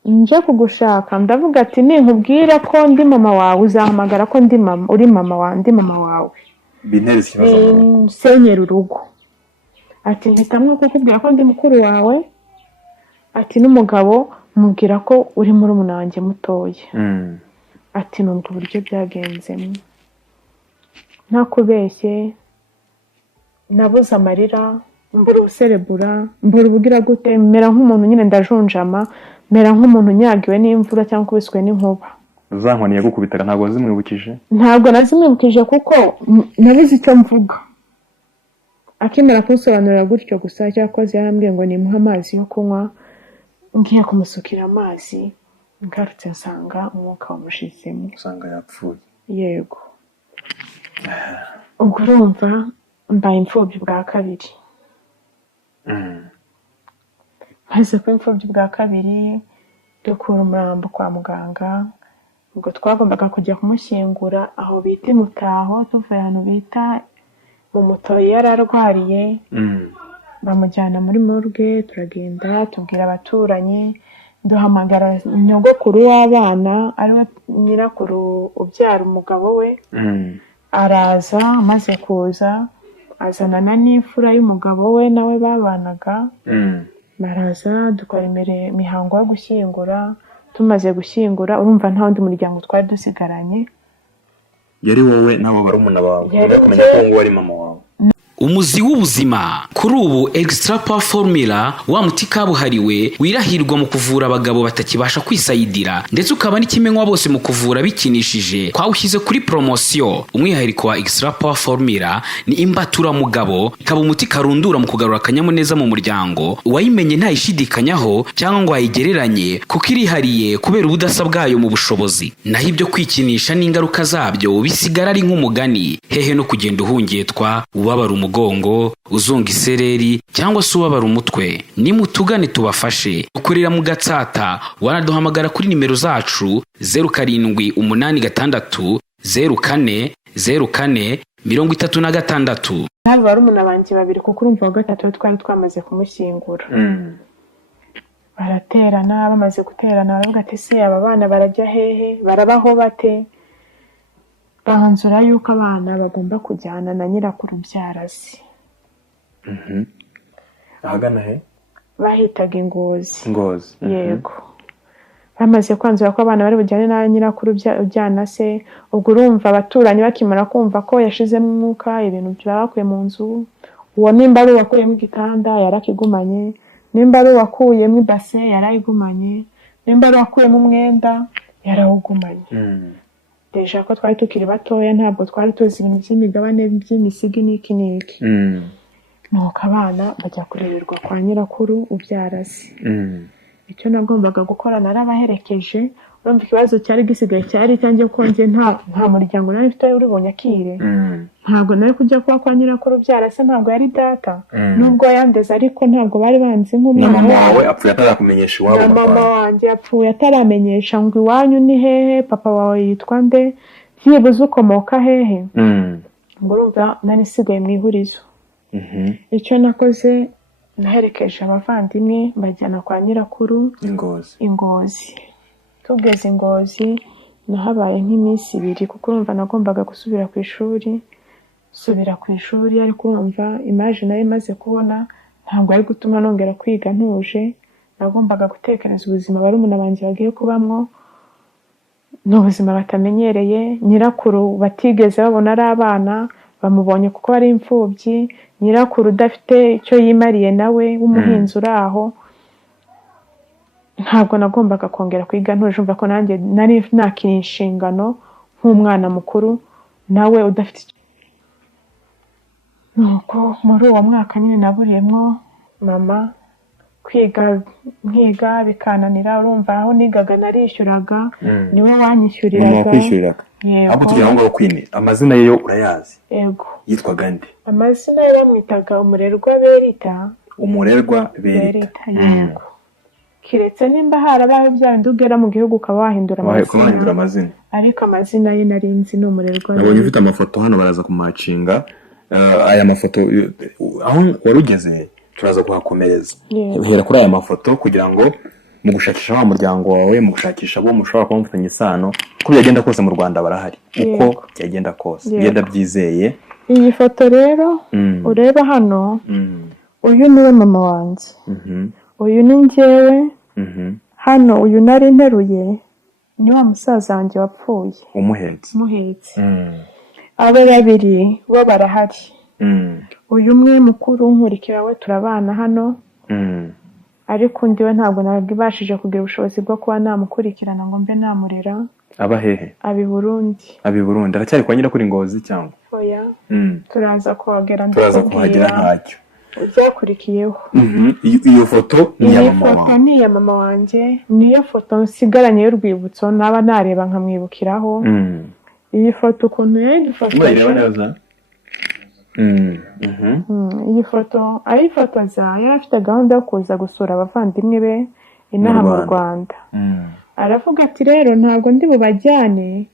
Nje kugushaka ndavuga ati ninkubwira ko ndi mama wawe uzahamagara ko uri mama wawe, ndi mama wawe, bintereza ikibazo senyera urugo. Ati mpitamwe kukubwira ko ndi mukuru wawe, ati n'umugabo mubwira ko uri murumuna wanjye mutoya. Ati numva uburyo byagenzemo, ntakubeshye nabuze amarira, mbura ubuserebura, mbura ubugira gute, mera nk'umuntu nyine ndajunjama, mera nk'umuntu unyagiwe n'imvura cyangwa kubiswe n'inkuba. za nkoni yagukubitaga ntabwo wazimwibukije? Ntabwo nazimwibukije kuko nabuze icyo mvuga. Akimara kunsobanurira gutyo gusa cyakoze yarambwiye ngo nimuhe amazi yo kunywa. Ngiye kumusukira amazi ngarutse nsanga umwuka wamushizemo, usanga yapfuye. Yego. Ubwo urumva mbaye imfubyi bwa kabiri. Maze kuba imfubyi bwa kabiri dukura umurambo kwa muganga. Ubwo twagombaga kujya kumushyingura aho bita Mutaho, tuvuye ahantu bita mu Mutoyi yari arwariye. Bamujyana muri morgue, turagenda tubwira abaturanyi, duhamagara nyogokuru w'abana ariwe nyirakuru ubyara umugabo we. Araza, amaze kuza azanana n'imfura y'umugabo we nawe babanaga. Baraza dukora imihango yo gushyingura. Tumaze gushyingura urumva nta wundi muryango twari dusigaranye, yari wowe n'abo barumuna bawe. Kumenya ko ngo wari mama wawe. Umuzi w'ubuzima kuri ubu Extra Power Formula wa muti kabuhariwe wirahirwa mu kuvura abagabo batakibasha kwisayidira ndetse ukaba n'ikimenywa bose mu kuvura bikinishije. Twawushyize kuri promotion. Umwihariko wa Extra Power Formula ni imbatura mugabo, ikaba umuti karundura mu kugarura akanyamuneza mu muryango. Wayimenye ntayishidikanyaho cyangwa ngo ayigereranye kuko irihariye kubera ubudasa bwayo mu bushobozi. Naho ibyo kwikinisha n'ingaruka zabyo bisigara ari nk'umugani, hehe no kugenda uhungetwa, ubabara umugongo, uzunga isereri cyangwa se ubabara umutwe. Nimutugane tubafashe. Ukorera mu Gatsata, wanaduhamagara kuri nimero zacu 0786 04 34 Nabo barumuna banjye babiri kuko urumva wa gatatu twari twamaze kumushyingura. Baraterana, bamaze guterana baravuga ati se aba bana barajya hehe, barabaho bate? Banzura yuko abana bagomba kujyana na nyirakuru byarazi. Ahagana he? Bahitaga Ingozi. Ngozi. Yego. Bamaze kwanzura ko abana bari bujyane na nyirakuru ujyana se. Ubwo urumva abaturanyi bakimara kumva ko yashizemo umwuka, ibintu byabakuye mu nzu. Uwo nimba ari wakuyemo igitanda yarakigumanye, nimba ari wakuyemo ibase yarayigumanye, nimba ari wakuyemo umwenda yarawugumanye. Deja ko twari tukiri batoya ntabwo twari tuzi ibintu by'imigabane by'imisigi n'iki n'iki. Nuko abana bajya kurererwa kwa nyirakuru ubyarazi. Icyo nagombaga gukora narabaherekeje. Urumva ikibazo cyari gisigaye cyari cyanjye ko nje nta muryango nari mfite uri bunyakire. Ntabwo nari kujya kwa nyirakuru byarase, ntabwo yari data. Nubwo yandeze ariko ntabwo bari banzi nk'umwana wawe. Apfuye atarakumenyesha iwabo. Mama wanjye apfuye ataramenyesha ngo iwanyu ni hehe, papa wawe yitwa nde, ntibuze ukomoka hehe. Ngo urumva nari sigaye mu ihurizo. Icyo nakoze naherekeje abavandimwe bajyana kwa nyirakuru Ingozi. Tugeze Ingozi nahabaye nk'iminsi 2 kuko urumva nagombaga gusubira ku ishuri. Ariko urumva image nayo imaze kubona ntabwo ari gutuma nongera kwiga ntuje. nagombaga gutekereza ubuzima barumuna banjye bagiye kubamwo, ni ubuzima batamenyereye. Nyirakuru batigeze babona ari abana, bamubonye kuko ari imfubyi. Nyirakuru udafite icyo yimariye nawe w'umuhinzi uri aho. Ntabwo nagombaga kongera kwiga, ntujumva ko nanjye nari nakira inshingano nk'umwana mukuru nawe udafite. Nuko muri uwo mwaka nyine naburiyemo mama, nkiga bikananira. Urumva aho nigaga narishyuraga, niwe wanyishyuriraga. Mama wakwishyuriraga? Ahubwo tugira ngo kwine amazina ye yo urayazi? Yego. Yitwaga nde? Amazina ye bamwitaga Umurerwa Berita. Umurerwa Berita. Yego. Kiretse nimba harabaye bya bindi ugera mu gihugu ukaba wahindura amazina, ariko amazina ye nari nzi ni Umurerwa. Nabonye ufite amafoto hano, baraza kumacinga aya mafoto. Aho warugeze turaza kuhakomereza. Hera kuri aya mafoto kugira ngo mu gushakisha wa muryango wawe, mu gushakisha abo mushobora kuba mufitanye isano, uko byagenda kose mu Rwanda barahari, uko byagenda kose byenda byizeye. Iyi foto rero ureba hano, uyu niwe mama wanjye, uyu ni njyewe, hano uyu nari nteruye ni wa musaza wanjye wapfuye umuhetse. Abo babiri bo barahari. Uyu umwe mukuru nkurikira we turabana hano, ariko undi we ntabwo nabashije kugira ubushobozi bwo kuba namukurikirana ngo mbe namurera. Aba hehe? Abi Burundi. Aracyari kwa Nyirakuru Ngozi cyangwa? Oya. Turaza kuhagera ntacyo byakurikiyeho. Iyo foto ni ya mama wawe? Ni ya mama wanjye, niyo foto nsigaranye y'urwibutso naba nareba nkamwibukiraho. Iyi foto ukuntu yadufashe, iyi foto ayifotoza yari afite gahunda yo kuza gusura abavandimwe be inaha mu Rwanda. Aravuga ati rero ntabwo ndi bubajyane,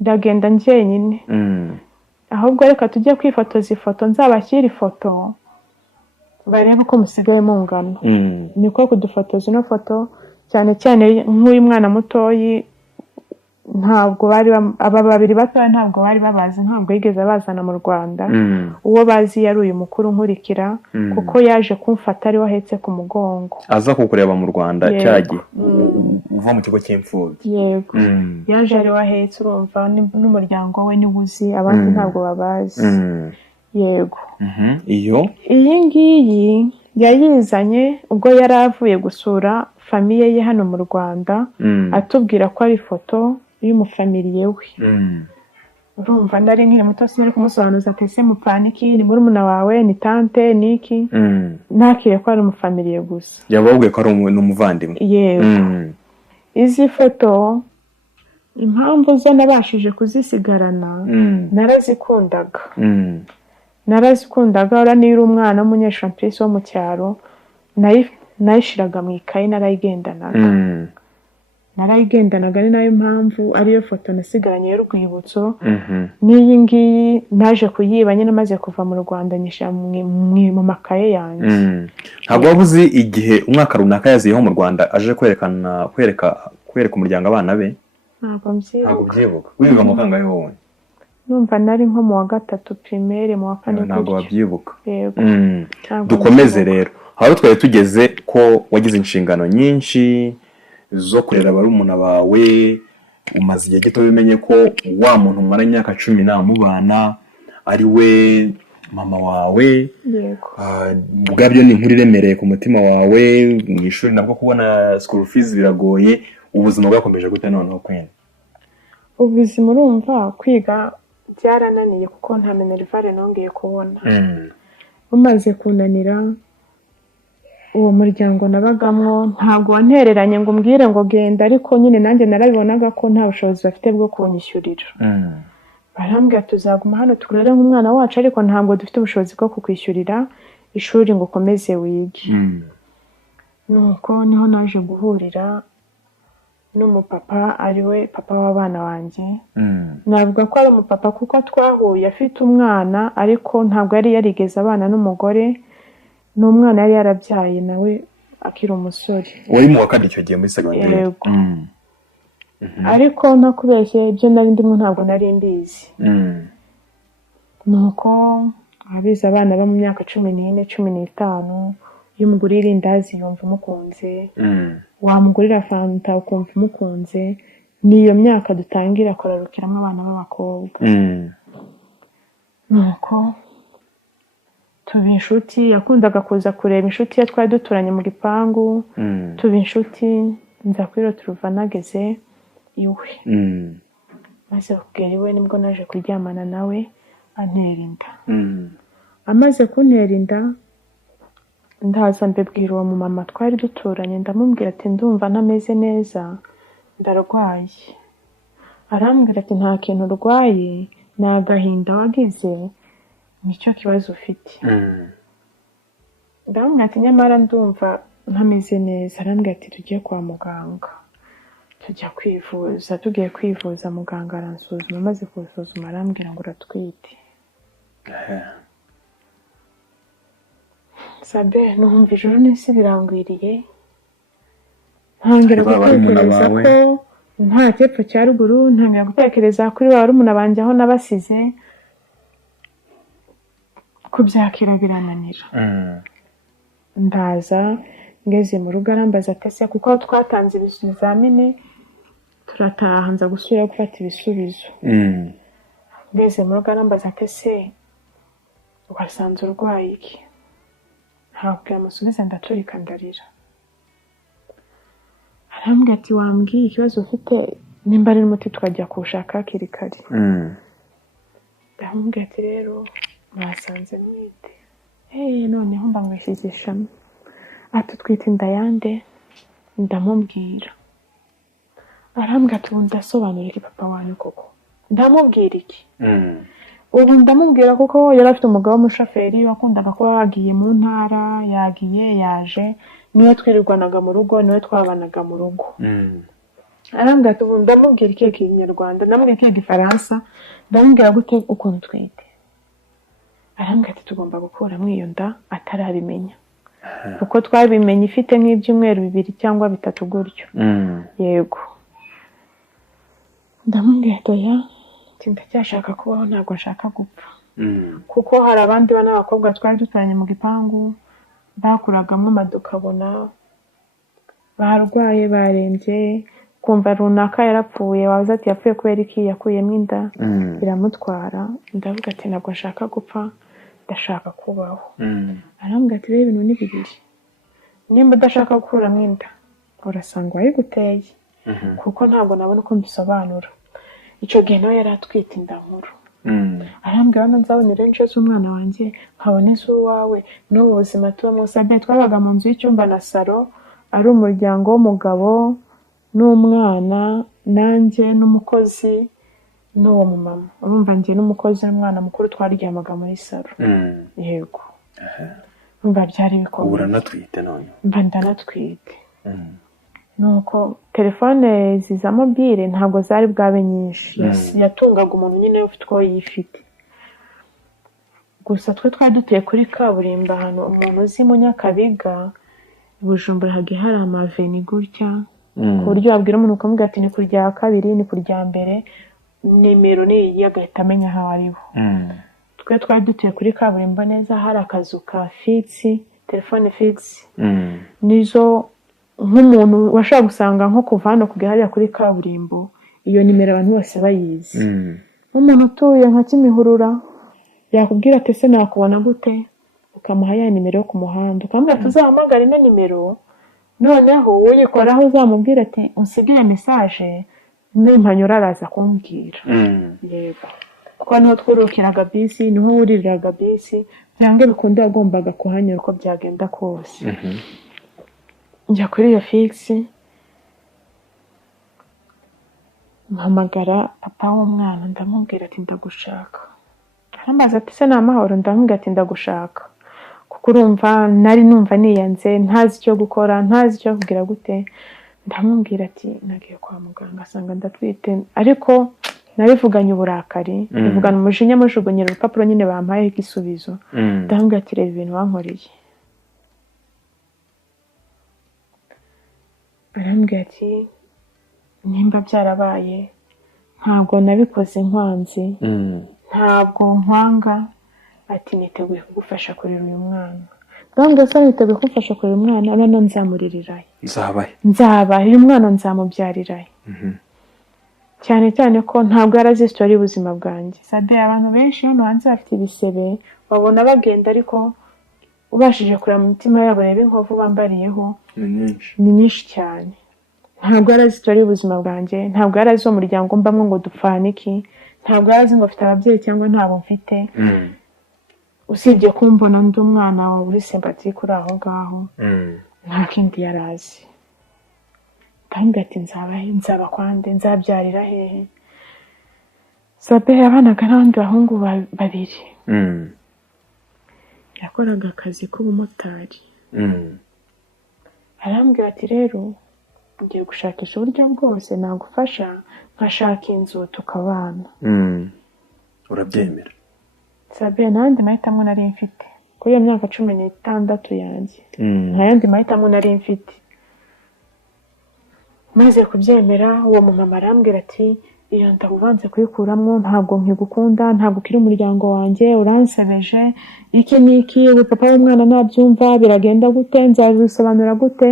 ndagenda njyenyine, ahubwo reka tujye kwifotoza ifoto, nzabashyira ifoto barebe uko musigaye mungana. Niko kudufotoza ino foto, cyane cyane nk'uyu mwana mutoyi ntabwo bari aba babiri batoya ntabwo bari babazi, ntabwo yigeze bazana mu Rwanda. Uwo bazi yari uyu mukuru nkurikira, kuko yaje kumfata ari wahetse ku mugongo aza kukureba mu Rwanda cyagi uva mu kigo cy'imfubyi. Yego. Yaje ari wahetse, urumva n'umuryango we niwe uzi, abandi ntabwo babazi. Yego. Iyi ngiyi yayizanye ubwo yari avuye gusura famiye ye hano mu Rwanda, atubwira ko ari ifoto y'umufamiliye we. Urumva ndari nkiri muto sinari kumusobanuza ati ese mupaniki ni murumuna wawe, ni tante, niki. Nakire ko ari umufamiliye gusa. Yababwiye ko ari umuvandimwe. Yego. Izi foto impamvu zo nabashije kuzisigarana, narazikundaga. Ora niyo umwana w'umunyeshampisi wo mu cyaro, nayishiraga mu ikayi, narayigendanaga. Ni nayo mpamvu ariyo foto nasigaranye y'urwibutso. N'iyi ngiyi naje kuyiba nyine maze kuva mu Rwanda, nyishyira mu makaye yanjye. Ntabwo wabuze igihe umwaka runaka yaziyeho mu Rwanda aje kwereka umuryango abana be? Ntabwo mbyibuka. Wiga mu kangahe wowe? Numva nari nko mu wa 3 primaire, mu wa 4. Ntabwo wabyibuka. Yego. Dukomeze rero. Aho twari tugeze ko wagize inshingano nyinshi zo kurera barumuna bawe, umaze igihe gito bimenye ko wa muntu umara imyaka 10 mubana ari we mama wawe. Yego. Ubwabyo ni inkuru iremereye ku mutima wawe. Mu ishuri nabwo kubona school fees biragoye. Ubuzima bwakomeje gute noneho kwene? Ubuzima urumva kwiga byarananiye kuko nta minerivare nongeye kubona. Umaze kunanira, uwo muryango nabagamwo ntabwo wantereranye ngo umbwire ngo genda, ariko nyine nanjye narabibonaga ko nta bushobozi bafite bwo kunyishyurira. Barambwira tuzaguma hano tukurere nk'umwana wacu, ariko ntabwo dufite ubushobozi bwo kukwishyurira ishuri ngo ukomeze wige. Nuko niho naje guhurira n'umupapa, ariwe papa w'abana banjye. Navuga ko ari umupapa kuko twahuye afite umwana, ariko ntabwo yari yarigeze abana n'umugore. N'umwana yari yarabyaye nawe akiri umusore. Wari mu wa 4 icyo gihe muri segonderi? Yego. Ariko ntakubeshye ibyo nari ndimo ntabwo nari mbizi. Nuko abize abana bo mu myaka 14, 15, iyo umugurira irindazi yumva umukunze wamugurira fanta ukumva umukunze niyo myaka dutangira korarukiramo abana b'abakobwa nuko tuba inshuti yakundaga kuza kureba inshuti ye twari duturanye mu gipangu tuba inshuti nza kuri turuva nageze iwe maze kugera iwe nibwo naje kuryamana nawe antera inda amaze kuntera inda ndaza mbibwira uwo mumama twari duturanye ndamubwira ati ndumva ntameze neza ndarwaye arambwira ati nta kintu urwaye ni agahinda wagize nicyo kibazo ufite ndamubwira ati nyamara ndumva ntameze neza arambwira ati tugiye kwa muganga tujya kwivuza tugiye kwivuza muganga aransuzuma amaze kunsuzuma arambwira ngo uratwite Sabe numva ijoro n'isi birangwiriye ntangira gutekereza ko nta cyepfo cya ruguru ntangira gutekereza kuri ba barumuna banjye aho nabasize kubyakira birananira ndaza ngeze mu rugo arambaza ati kuko twatanze ibizamini turataha nza gusubira gufata ibisubizo ngeze mu rugo arambaza ati wasanze urwaye iki ntabwo yamusubiza ndaturika ndarira arambwira ati wambwiye ikibazo ufite nimba ari n'umuti twajya kuwushaka hakiri kare ndamubwira ati rero mwasanze mwite noneho mbamwishyigishamo ati twite inda yande ndamubwira arambwira ati ubu ndasobanura iki papa wanyu koko ndamubwira iki ubu ndamubwira kuko yari afite umugabo w'umushoferi wakundaga kuba yagiye mu ntara yagiye yaje niwe twirirwanaga mu rugo niwe twabanaga mu rugo arambwira ati ubu ndamubwira ikihe kinyarwanda ndamubwira ikihe gifaransa ndamubwira gute ukuntu twite arambwira ati tugomba gukuramo iyo nda atarabimenya kuko twabimenye ifite nk'ibyumweru 2 cyangwa 3 gutyo yego ndamubwira ati ndacyashaka kubaho ntabwo nshaka gupfa kuko hari abandi bana b'abakobwa twari duturanye mu gipangu bakuragamo amadukabona barwaye barembye kumva runaka yarapfuye waza ati yapfuye kubera iki yakuyemo inda biramutwara ndavuga ati ntabwo nshaka gupfa ndashaka kubaho arambwira ati rero ibintu ni bibiri nimba udashaka gukuramo inda urasanga wayiguteye kuko ntabwo nabona uko mbisobanura icyo gihe nawe yari atwite inda nkuru arambwira hano nzabonera ince z'umwana wanjye nkabone z'uwawe n'ubu buzima tubamo Sabe twabaga mu nzu y'icyumba na salo ari umuryango w'umugabo n'umwana nanjye n'umukozi n'uwo mumama urumva njye n'umukozi n'umwana mukuru twaryamaga muri salo yego umva byari bikomeye uranatwite none mba ndanatwite nuko telefone ziza mobile ntabwo zari bwabe nyinshi yatungaga umuntu nyine ufite uko yifite gusa twe twari dutuye kuri kaburimbo ahantu umuntu uzi mu Nyakabiga Bujumbura hagiye hari amaveni gutya ku buryo wabwira umuntu ukamubwira ati ni kurya kabiri ni kurya mbere nimero ni yagahita amenya aho ariho twe twari dutuye kuri kaburimbo neza hari akazu ka fixi telefone fixi nizo nk'umuntu washaka gusanga nko kuva hano kugera hariya kuri kaburimbo iyo nimero abantu bose bayizi umuntu utuye nka Kimihurura yakubwira ati se nakubona gute ukamuha ya nimero yo ku muhanda ukamubwira tuzahamagara ino nimero noneho uyikoraho uzamubwira ati unsigire message nimpanyura araza kumbwira yego kuko niho twurukiraga bisi niho wuririraga bisi byange bikunde yagombaga kuhanyura uko byagenda kose njya kuri iyo fixi mpamagara papa w'umwana ndamubwira ati ndagushaka arambaza ati se n'amahoro ndamubwira ati ndagushaka kuko urumva nari numva niyanze ntazi icyo gukora ntazi icyo kugira gute ndamubwira ati nagiye kwa muganga asanga ndatwite ariko nabivuganye uburakari bivugana umujinya mujugunyira urupapuro nyine bampaye igisubizo ndamubwira ati reba ibintu bankoreye arambwira ati nimba byarabaye ntabwo nabikoze nkwanzi ntabwo nkwanga ati niteguye kugufasha kurera uyu mwana ndabona se niteguye kumfasha kurera umwana none nzamuririrahe nzabahe uyu mwana nzamubyarirahe cyane cyane ko ntabwo yarazi story y'ubuzima bwanjye. Sade abantu benshi hano hanze bafite ibisebe babona bagenda ariko ubashije kureba mu mitima yabo reba inkovu bambariyeho ni nyinshi cyane. Ntabwo yarazi story y'ubuzima bwanjye, ntabwo yarazi uwo muryango mbamwe ngo dupfaniki, ntabwo yarazi ngo mfite ababyeyi cyangwa ntabo mfite. Usibye kumbona ndi umwana wawe uri sympathie kuri aho ngaho nta kindi yarazi. Kandi ati nzaba kwande nzabyarira hehe. Sabe yabanaga n'abandi bahungu babiri. Yakoraga akazi k'ubumotari. Arambwira ati rero ngiye gushakisha uburyo bwose nagufasha nkashaka inzu tukabana. Urabyemera? Sabe nandi mahitamo nari mfite kuri iyo myaka 16 yanjye. Nta yandi mahitamo nari mfite. Maze kubyemera uwo mumama arambwira ati iyo ndabubanze kuyikuramo ntabwo nkigukunda, ntabwo kiri umuryango wanjye, uransebeje iki niki, ubu papa w'umwana nabyumva biragenda gute, nzabisobanura gute.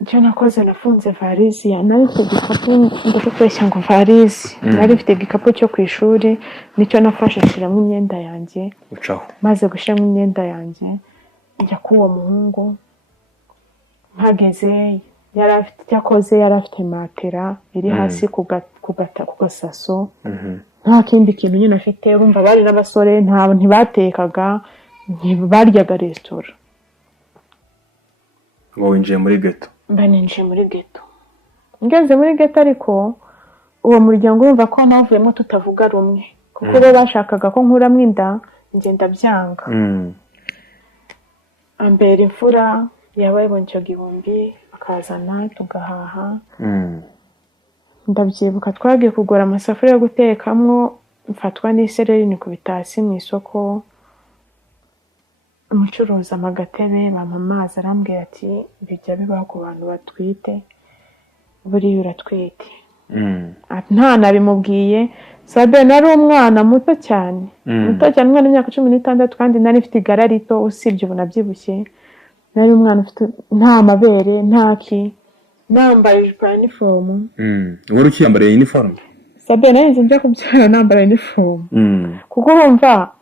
Icyo nakoze nafunze varize nari mfite igikapu ndakukweshya ngo varize nari mfite igikapu cyo ku ishuri nicyo nafashe nshyiramo imyenda yanjye ucaho. Maze gushyiramo imyenda yanjye njya k'uwo muhungu. Mpageze yari afite cyakoze yari afite matera iri hasi ku gasaso. Nta kindi kintu nyine afite. Urumva bari n'abasore ntibatekaga ntibaryaga resitora. Ngo winjiye muri ghetto? Baninjiye muri ghetto. Ngeze muri ghetto ariko uwo muryango urumva ko navuyemo tutavuga rumwe kuko bo bashakaga ko nkuramo inda ngenda byanga. Ambera imfura yabaye boncho gihumbi akazana tugahaha. Ndabyibuka twagiye kugura amasafuriya yo gutekamwo mfatwa n'isereri nikubita hasi mu isoko. Umucuruzi amagatebe bampa amazi arambwira ati bijya bibaho ku bantu batwite buriya uratwite. Nta nabimubwiye. Sabe nari umwana muto cyane umwana w'imyaka 16 kandi nari mfite igara rito usibye ubu nabyibushye. Nari umwana ufite nta mabere ntaki nambaye ijipo ya uniform. Wari ukiyambariye uniform? Sabe nari nje kubyara nambaye uniform kuko urumva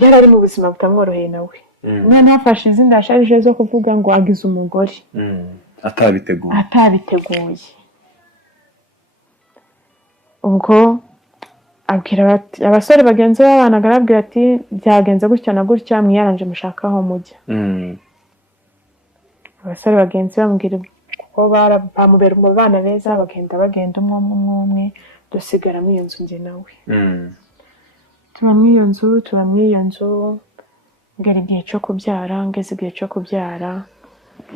yari ari mu buzima butamworoheye nawe. None afashe izindi asharije zo kuvuga ngo agize umugore atabiteguye. Ubwo abwira abasore bagenzi b'abana arabwira ati byagenze gutya na gutya mwiyaranje mushakaho mujya. Abasore bagenzi bambwira ko bamubera mu bana beza bagenda umwe dusigara mu iyo nzu nge nawe. Tuba mu iyo nzu ngera igihe cyo kubyara. Ngeze igihe cyo kubyara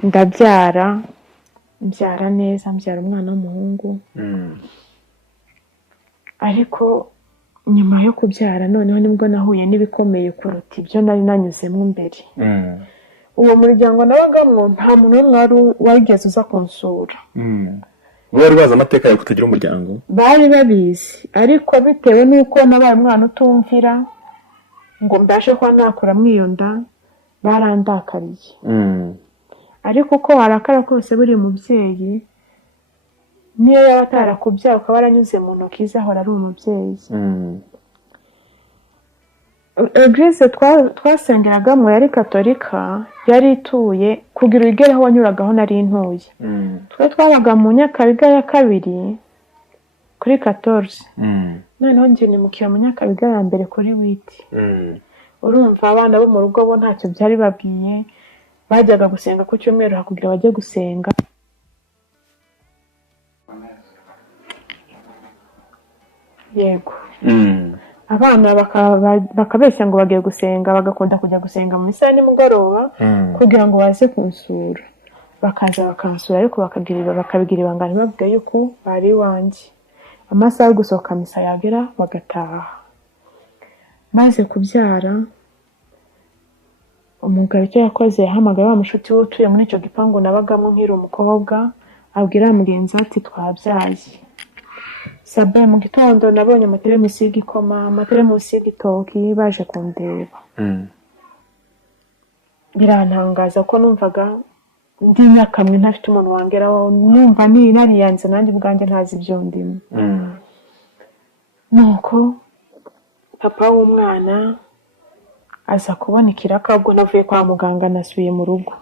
ndabyara mbyara neza mbyara umwana w'umuhungu. Ariko nyuma yo kubyara noneho nibwo nahuye n'ibikomeye kuruta ibyo nari nanyuzemo imbere. Uwo muryango nabagamwo nta muntu n'umwe wigeze uza kunsura. Bari bazi amateka yo kutagira umuryango? Bari babizi ariko bitewe n'uko nabaye umwana utumvira ngo mbashe kuba nakura mwiyonda barandakariye. Ariko uko warakara kose buri mubyeyi niyo yaba atarakubyaye ukaba waranyuze mu ntoki ze ahora ari umubyeyi. Eglise twasengeragamo yari katolika yari ituye kugira uyigereho wanyuragaho nari intuye. Twe twabaga mu Nyakabiga ya kabiri kuri 14. Noneho njye nimukira mu Nyakabiga ya mbere kuri witi. Urumva abana bo mu rugo bo ntacyo byari babwiye. Bajyaga gusenga ku cyumweru hakugira bajye gusenga. Yego. Abana bakabeshya ngo bagiye gusenga bagakunda kujya gusenga mu isaha nimugoroba kugira ngo baze kunsura. Bakaza bakansura ariko bakabigira ibanga bavuga yuko bari wanjye. Amasaha yo gusohoka misa yagera bagataha. Maze kubyara umugabo icyo yakoze yahamagaye wa mushuti we utuye muri icyo gipangu nabagamo nkiri umukobwa abwira mugenzi ati twabyaye. Sabe mu gitondo nabonye amateremusi y'igikoma, amateremusi y'igitoki baje kundeba. Birantangaza ko numvaga ndi nyakamwe ntafite umuntu wangeraho, numva nariyanze nanjye ubwanjye ntazi ibyo ndimo. Nuko papa w'umwana aza kubona ikiraka, ubwo navuye kwa muganga nasubiye mu rugo.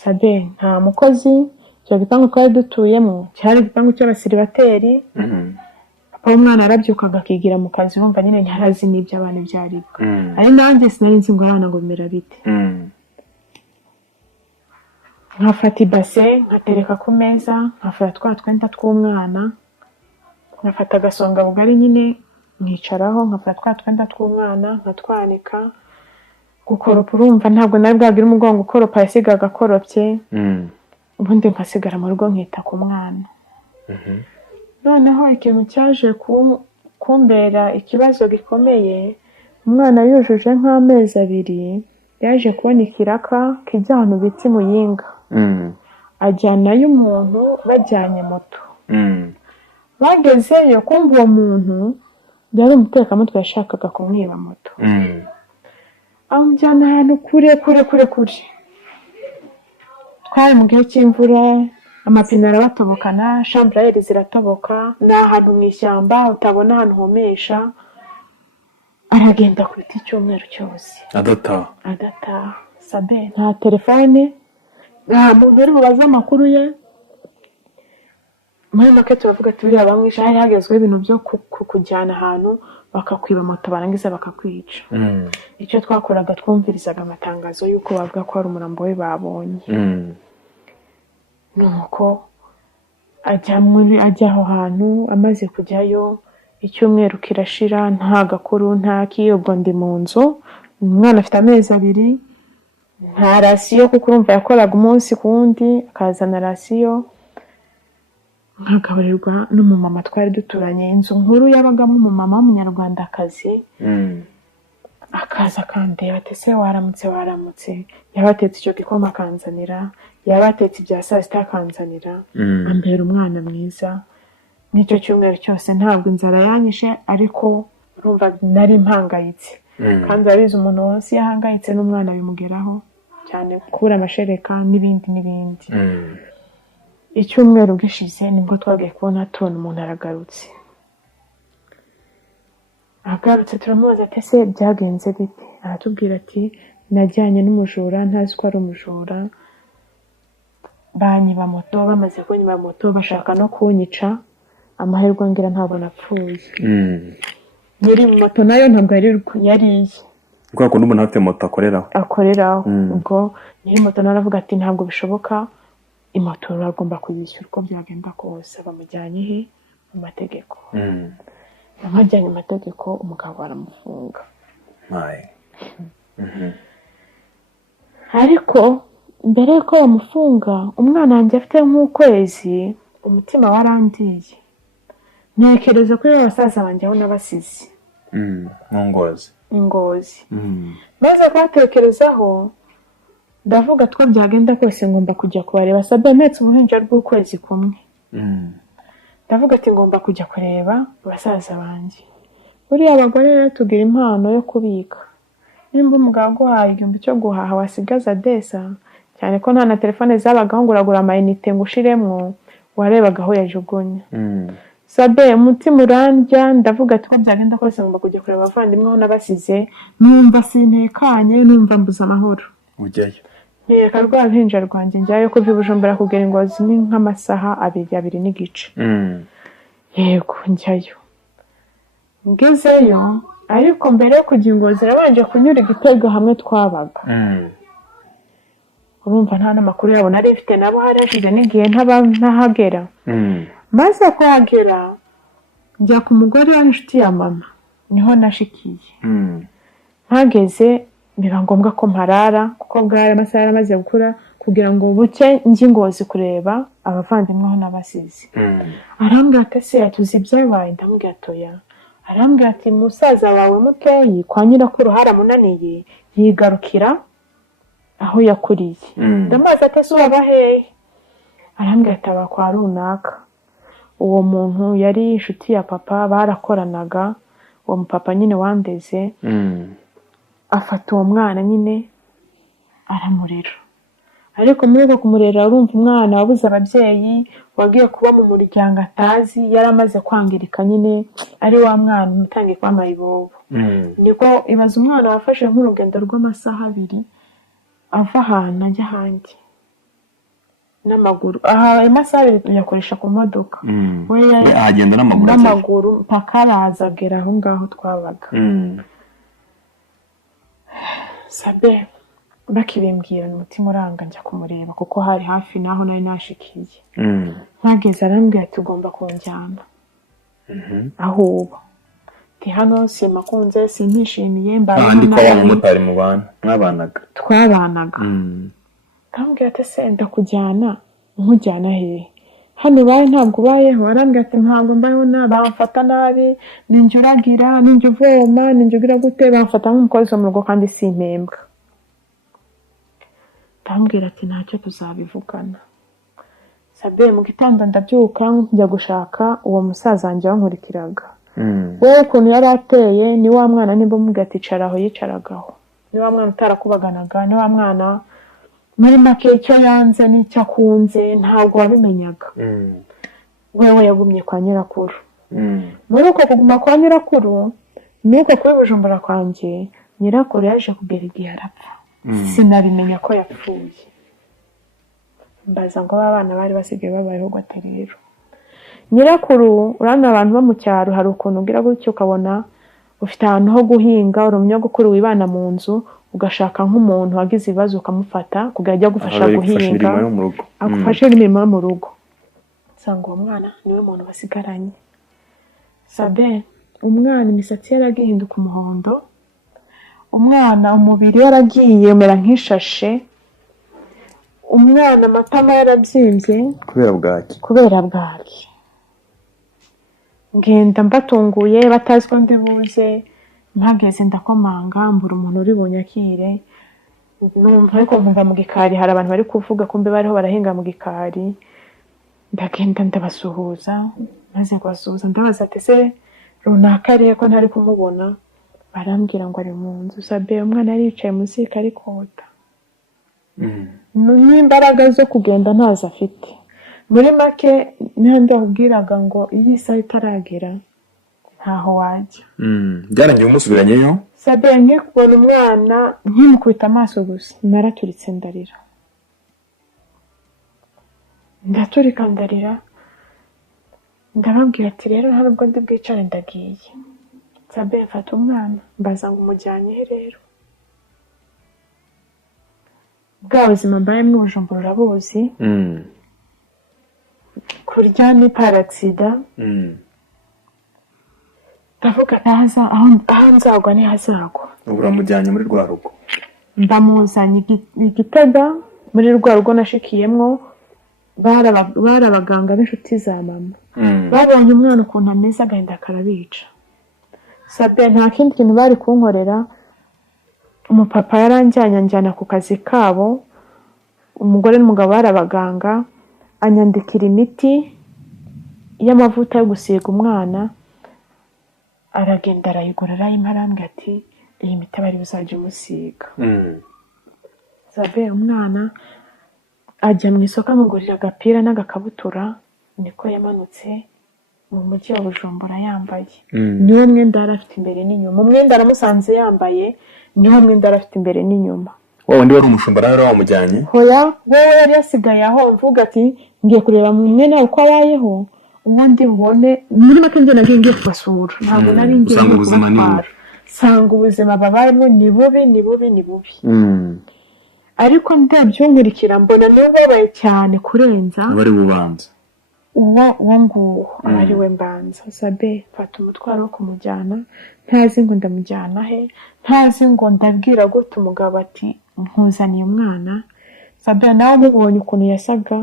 Sabe nta mukozi, icyo gipangu twari dutuyemo cyari igipangu cy'abasiribateri. Papa w'umwana arabyukaga akigira mu kazi, urumva nyine ntarazi n'ibyo abantu byaribwa. Ari nanjye sinari nzi ngo abana ngo bimera bite. Nkafata ibase nkatereka ku meza, nkafata twa twenda tw'umwana, nkafata agasonga bugari nyine nkicaraho, nkafata twa twenda tw'umwana nkatwanika. Gukoropa urumva ntabwo nari bwagira umugongo ukoropa, yasigaga akoropye. Ubundi nkasigara mu rugo nkita ku mwana. Noneho ikintu cyaje kumbera ikibazo gikomeye, umwana yujuje nk'amezi 2 yaje kubona ikiraka kijya ahantu bita i Muyinga. Ajyanayo umuntu bajyanye moto. Bagezeyo kumva uwo muntu yari umutekamutwe yashakaga kumwiba moto. Amujyana ahantu kure. Twari mu gihe cy'imvura, amapine arabatobokana, chambrayeri ziratoboka, ni ahantu mu ishyamba utabona ahantu homesha. Aragenda ku biti cyumweru cyose adataha. Sabe nta telefone, nta muntu uri bubaze amakuru ye. Muri make turavuga ati buriya bamwisha, hari hagezweho ibintu byo kujyana ahantu bakakwiba moto barangiza bakakwica. Icyo twakoraga twumvirizaga amatangazo y'uko bavuga ko hari umurambo we babonye. Nuko ajya aho hantu, amaze kujyayo icyumweru kirashira nta gakuru nta ubwo ndi mu nzu. Umwana afite amezi 2, nta rasiyo kuko urumva yakoraga umunsi ku wundi, akazana rasiyo. Nkagaburirwa n'umumama twari duturanye, inzu nkuru yabagamo umumama w'umunyarwandakazi. Akaza akandeba ati se waramutse. Yabatetse icyo gikoma akanzanira, yabatetse ibya saa sita akanzanira. Ambera umwana mwiza. N'icyo cyumweru cyose ntabwo inzara yanyishe, ariko urumva nari mpangayitse. Kandi abizi umuntu wose yahangayitse n'umwana bimugeraho cyane, kubura amashereka n'ibindi. Icyumweru gishize nibwo twagiye kubona tubona umuntu aragarutse. Agarutse turamubaza ati se byagenze bite? Aratubwira ati najyanye n'umujura, ntazi ko ari umujura. Banyiba moto, bamaze kunyiba moto bashaka no kunyica. Amahirwe ngira ntabwo napfuye. Nyiri moto nayo ntabwo yari iye. Kwa kundi umuntu afite moto akoreraho. Ubwo nyiri moto naravuga ati ntabwo bishoboka, imoto uragomba kuyishyura uko byagenda kose. Bamujyanye he? Mu mategeko. Amajyanye mu mategeko, umugabo aramufunga. Ariko mbere yuko bamufunga, umwana wanjye afite nk'ukwezi, umutima warandiye. Ntekereza ko abasaza banjye aho nabasize. Ingozi. Maze kubatekerezaho, ndavuga two byagenda kose ngomba kujya kubareba. Sabe mpetse uruhinja rw'ukwezi kumwe. Ndavuga ati ngomba kujya kureba abasaza banjye. Buriya abagore rero tugira impano yo kubika. Nimba umugabo aguhaye igihumbi cyo guhaha wasigaza desa, cyane ko nta na telefone zabagaho ngo uragura amayinite ngo ushiremwo, warebaga aho yajugunya. Sabe umutima urandya, ndavuga ati ko byagenda kose ngomba kujya kureba abavandimwe aho nabasize. Numva sintekanye, numva mbuza amahoro. Ujyayo? Ntereka rwa ruhinja rwanjye njyayo kuva i Bujumbura kugera Ingozi ni nk'amasaha 2 n'igice. Yego njyayo. Ngezeyo, ariko mbere yo kujya Ingozi nabanje kunyura Igitego hamwe twabaga. Urumva nta n'amakuru yabo nari mfite, nabo hari hashize n'igihe ntahagera. Maze kuhagera njya ku mugore w'inshuti ya mama, niho nashikiye. Mpageze biba ngombwa ko mparara kuko bwari amasaha yaramaze gukura, kugira ngo buke njye Ingozi kureba abavandimwe aho nabasize. Arambwira ati se atuzi ibyabaye? Ndamubwira atoya. Arambwira ati musaza wawe mutoyi kwa nyirakuru haramunaniye, yigarukira aho yakuriye. Ndamaze ati se uraba hehe? Arambwira ati aba kwa runaka. uwo muntu yari inshuti ya papa, barakoranaga, uwo mupapa nyine wandeze afata uwo mwana nyine aramurera. Ariko muri uko kumurera urumva umwana wabuze ababyeyi, wagiye kuba mu muryango atazi, yari amaze kwangirika nyine, ari wa mwana umutangiye kuba mayibobo. Niko ibaza umwana wafashe nk'urugendo rw'amasaha 2 ava ahantu ajya ahandi n'amaguru. Amasaha 2 uyakoresha ku modoka, we agenda n'amaguru mpaka araza agera aho ngaho twabaga. Sabe bakibimbwira umutima uranga njya kumureba kuko hari hafi naho nari nashikiye. Ntageze arambwira ati ugomba kunjyana aho uba. Ti hano simakunze, sinishimiye, ndi kwa mutari mu bana mwabanaga twabanaga. Ndambwira ati se ndakujyana, nkujyana hehe? Hano baye ntabwo bayeho. Arambwira ati ntabwo mbayeho, bamfata nabi, ninjye uragira, ninjye uvoma, ninjye ugira gute, bamfata nk'umukozi wo mu rugo kandi simpembwa. Ndambwira ati ntacyo tuzabivugana. Sabe mu gitondo ndabyuka njya gushaka uwo musaza wanjye wankurikiraga. Wowe ukuntu yari ateye ni wa mwana nimba umubwira ati icara aho yicaragaho, ni wa mwana utarakubaganaga, ni wa mwana muri make icyo yanze n'icyo akunze ntabwo wabimenyaga. Wewe yagumye kwa nyirakuru. Muri uko kuguma kwa nyirakuru niko kuri Bujumbura kwanjye, nyirakuru yaje kugera igihe arapfa. Sinabimenya ko yapfuye. Mbaza ngo abana bari basigaye babayeho gute rero. Nyirakuru urana abantu bo mu cyaro hari ukuntu ugira gutyo ukabona ufite ahantu ho guhinga, uri umunyagukuru wibana mu nzu, ugashaka nk'umuntu wagize ibibazo ukamufata kugira ajya gufasha guhinga, agufashe imirimo yo mu rugo. Sanga uwo mwana niwe muntu basigaranye. Sabe umwana imisatsi yaragihinduka umuhondo, umwana umubiri yaragiye umera nk'ishashe, umwana amatama yarabyimbye kubera bwaki. Ngenda mbatunguye batazi ko ndi buze, mpageze ndakomanga mbura umuntu uri bunyakire. Numva ariko nkumva mu gikari hari abantu bari kuvuga ko mbe bariho barahinga mu gikari. Ndagenda ndabasuhuza, maze kubasuhuza ndabaza ati se runaka rero ko ntari kumubona. Barambwira ngo ari mu nzu. Sabe umwana aricaye munsi y'ikari kota. N'imbaraga zo kugenda ntazo afite. Muri make niho ndakubwiraga ngo iyi saha itaragera ntaho wajya. Byarangiye umusubiranyeyo? Sabe nkikubona umwana nkimukubita amaso gusa naraturitse ndarira. Ndaturika ndarira. Ndababwira ati rero ntabwo ndi bwicare ndagiye. Sabe mfata umwana mbaza ngo umujyanye he rero. Bwa buzima mbayemo Bujumbura urabuzi. Kurya ni paratsida. Ndavuga aho nzagwa ni hazagwa. Uramujyanye muri rwa rugo? Ndamuzanye Igitega muri rwa rugo nashikiyemwo. Bari abaganga b'inshuti za mama. Babonye umwana ukuntu ameze agahinda karabica. Sabe nta kindi kintu bari kunkorera. Umupapa yaranjyanye anjyana ku kazi kabo, umugore n'umugabo bari abaganga, anyandikira imiti y'amavuta yo gusiga umwana. Aragenda arayigura arayimpa arambwira ati iyi miti bari buzajya umusiga. Sabe umwana ajya mu isoko amugurira agapira n'agakabutura, niko yamanutse mu mujyi wa Bujumbura yambaye. Niwo mwenda yari afite imbere n'inyuma. Umwenda aramusanze yambaye, niwo mwenda yari afite imbere n'inyuma. Wowe ndi wari umushumba rero wamujyanye? Hoya, wowe yari yasigaye aho mvuga ati ngiye kureba mu mwene uko abayeho, ubundi mbone muri make njye nagiye kubasura. Ntabwo nari ngiye kubasura. Sanga ubuzima babayemo ni bubi. Ariko ndabyo nkurikira mbona niwe babaye cyane kurenza bari bubanza. Uwo nguwo ari we mbanza. Sabe fata umutwaro wo kumujyana, ntazi ngo ndamujyana he, ntazi ngo ndabwira gute umugabo ati nkuzaniye umwana. Sabe nawe mubonye ukuntu yasaga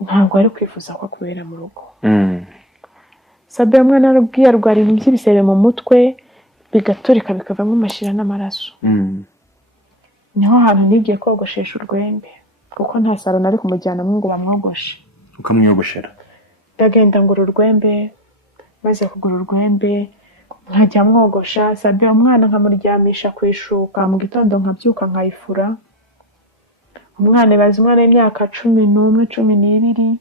ntabwo ari kwifuza ko kubera mu rugo. Sabe umwana arabwiye arwara ibintu by'ibisebe mu mutwe bigaturika bikavamo amashira n'amaraso. Niho hantu nigiye kogoshesha urwembe kuko nta saro nari kumujyana ngo bamwogoshe. Ukamwiyogoshera? ndagenda ngura urwembe, maze kugura urwembe nkajya mwogosha Sabe umwana nkamuryamisha ku ishuka, mu gitondo nkabyuka nkayifura. Umwana bazi umwana w'imyaka 11 12,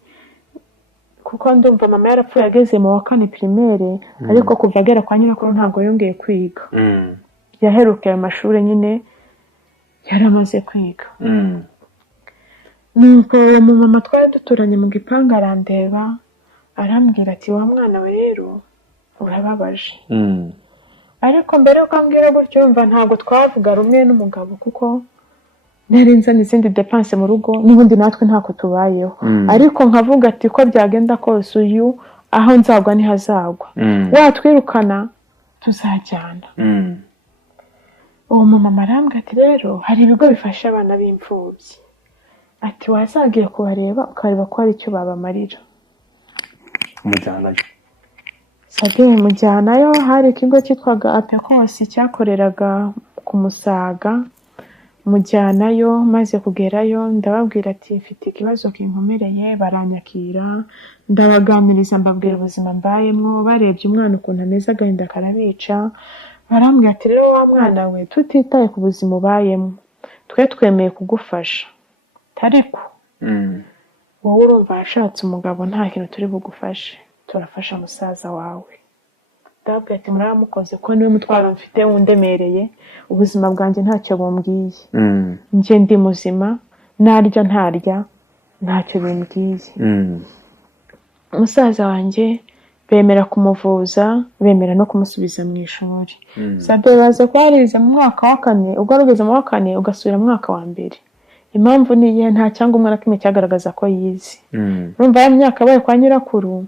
kuko ndumva mama yarapfuye ageze mu wa 4 primaire, ariko kuva agera kwa nyirakuru ntabwo yongeye kwiga. Yaherukiye amashuri nyine yaramaze kwiga. Nuko mu mama twari duturanye mu gipanga arandeba arambwira ati wa mwana we rero urababaje. Ariko mbere yuko ambwira gutyo yumva ntabwo twavuga rumwe n'umugabo, kuko nari nzana izindi depense mu rugo n'ubundi natwe ntako tubayeho. Ariko nkavuga ati ko byagenda kose uyu aho nzagwa ni hazagwa, watwirukana tuzajyana. Uwo mama arambwira ati rero hari ibigo bifasha abana b'imfubyi, ati wazagiye kubareba ukareba ko hari icyo babamarira. umujyanayo Sabe mujyanayo, hari ikigo cyitwaga Apekos cyakoreraga ku Musaga. Mujyanayo, maze kugerayo ndababwira ati mfite ikibazo kinkomereye, baranyakira ndabaganiriza mbabwira ubuzima mbayemo. Barebye umwana ukuntu ameze agahinda karabica, barambwira ati rero wa mwana we tutitaye ku buzima ubayemo twe twemeye kugufasha, ariko wowe urumva yashatse umugabo nta kintu turi bugufashe, turafasha musaza wawe. Ndababwira ati muramukoze ko niwe mutwaro mfite wundemereye, ubuzima bwanjye ntacyo bumbwiye. Nje ndi muzima, narya ntarya ntacyo bimbwiye. Musaza wanjye bemera kumuvuza, bemera no kumusubiza mu ishuri. Sabe baze kwarize mu mwaka wa 4, ubwo rugeze mu wa 4 ugasubira mu mwaka wa 2. Impamvu ni iyihe? Nta cyangwa umwana kimwe cyagaragaza ko yize. Urumva ya myaka baye kwa nyirakuru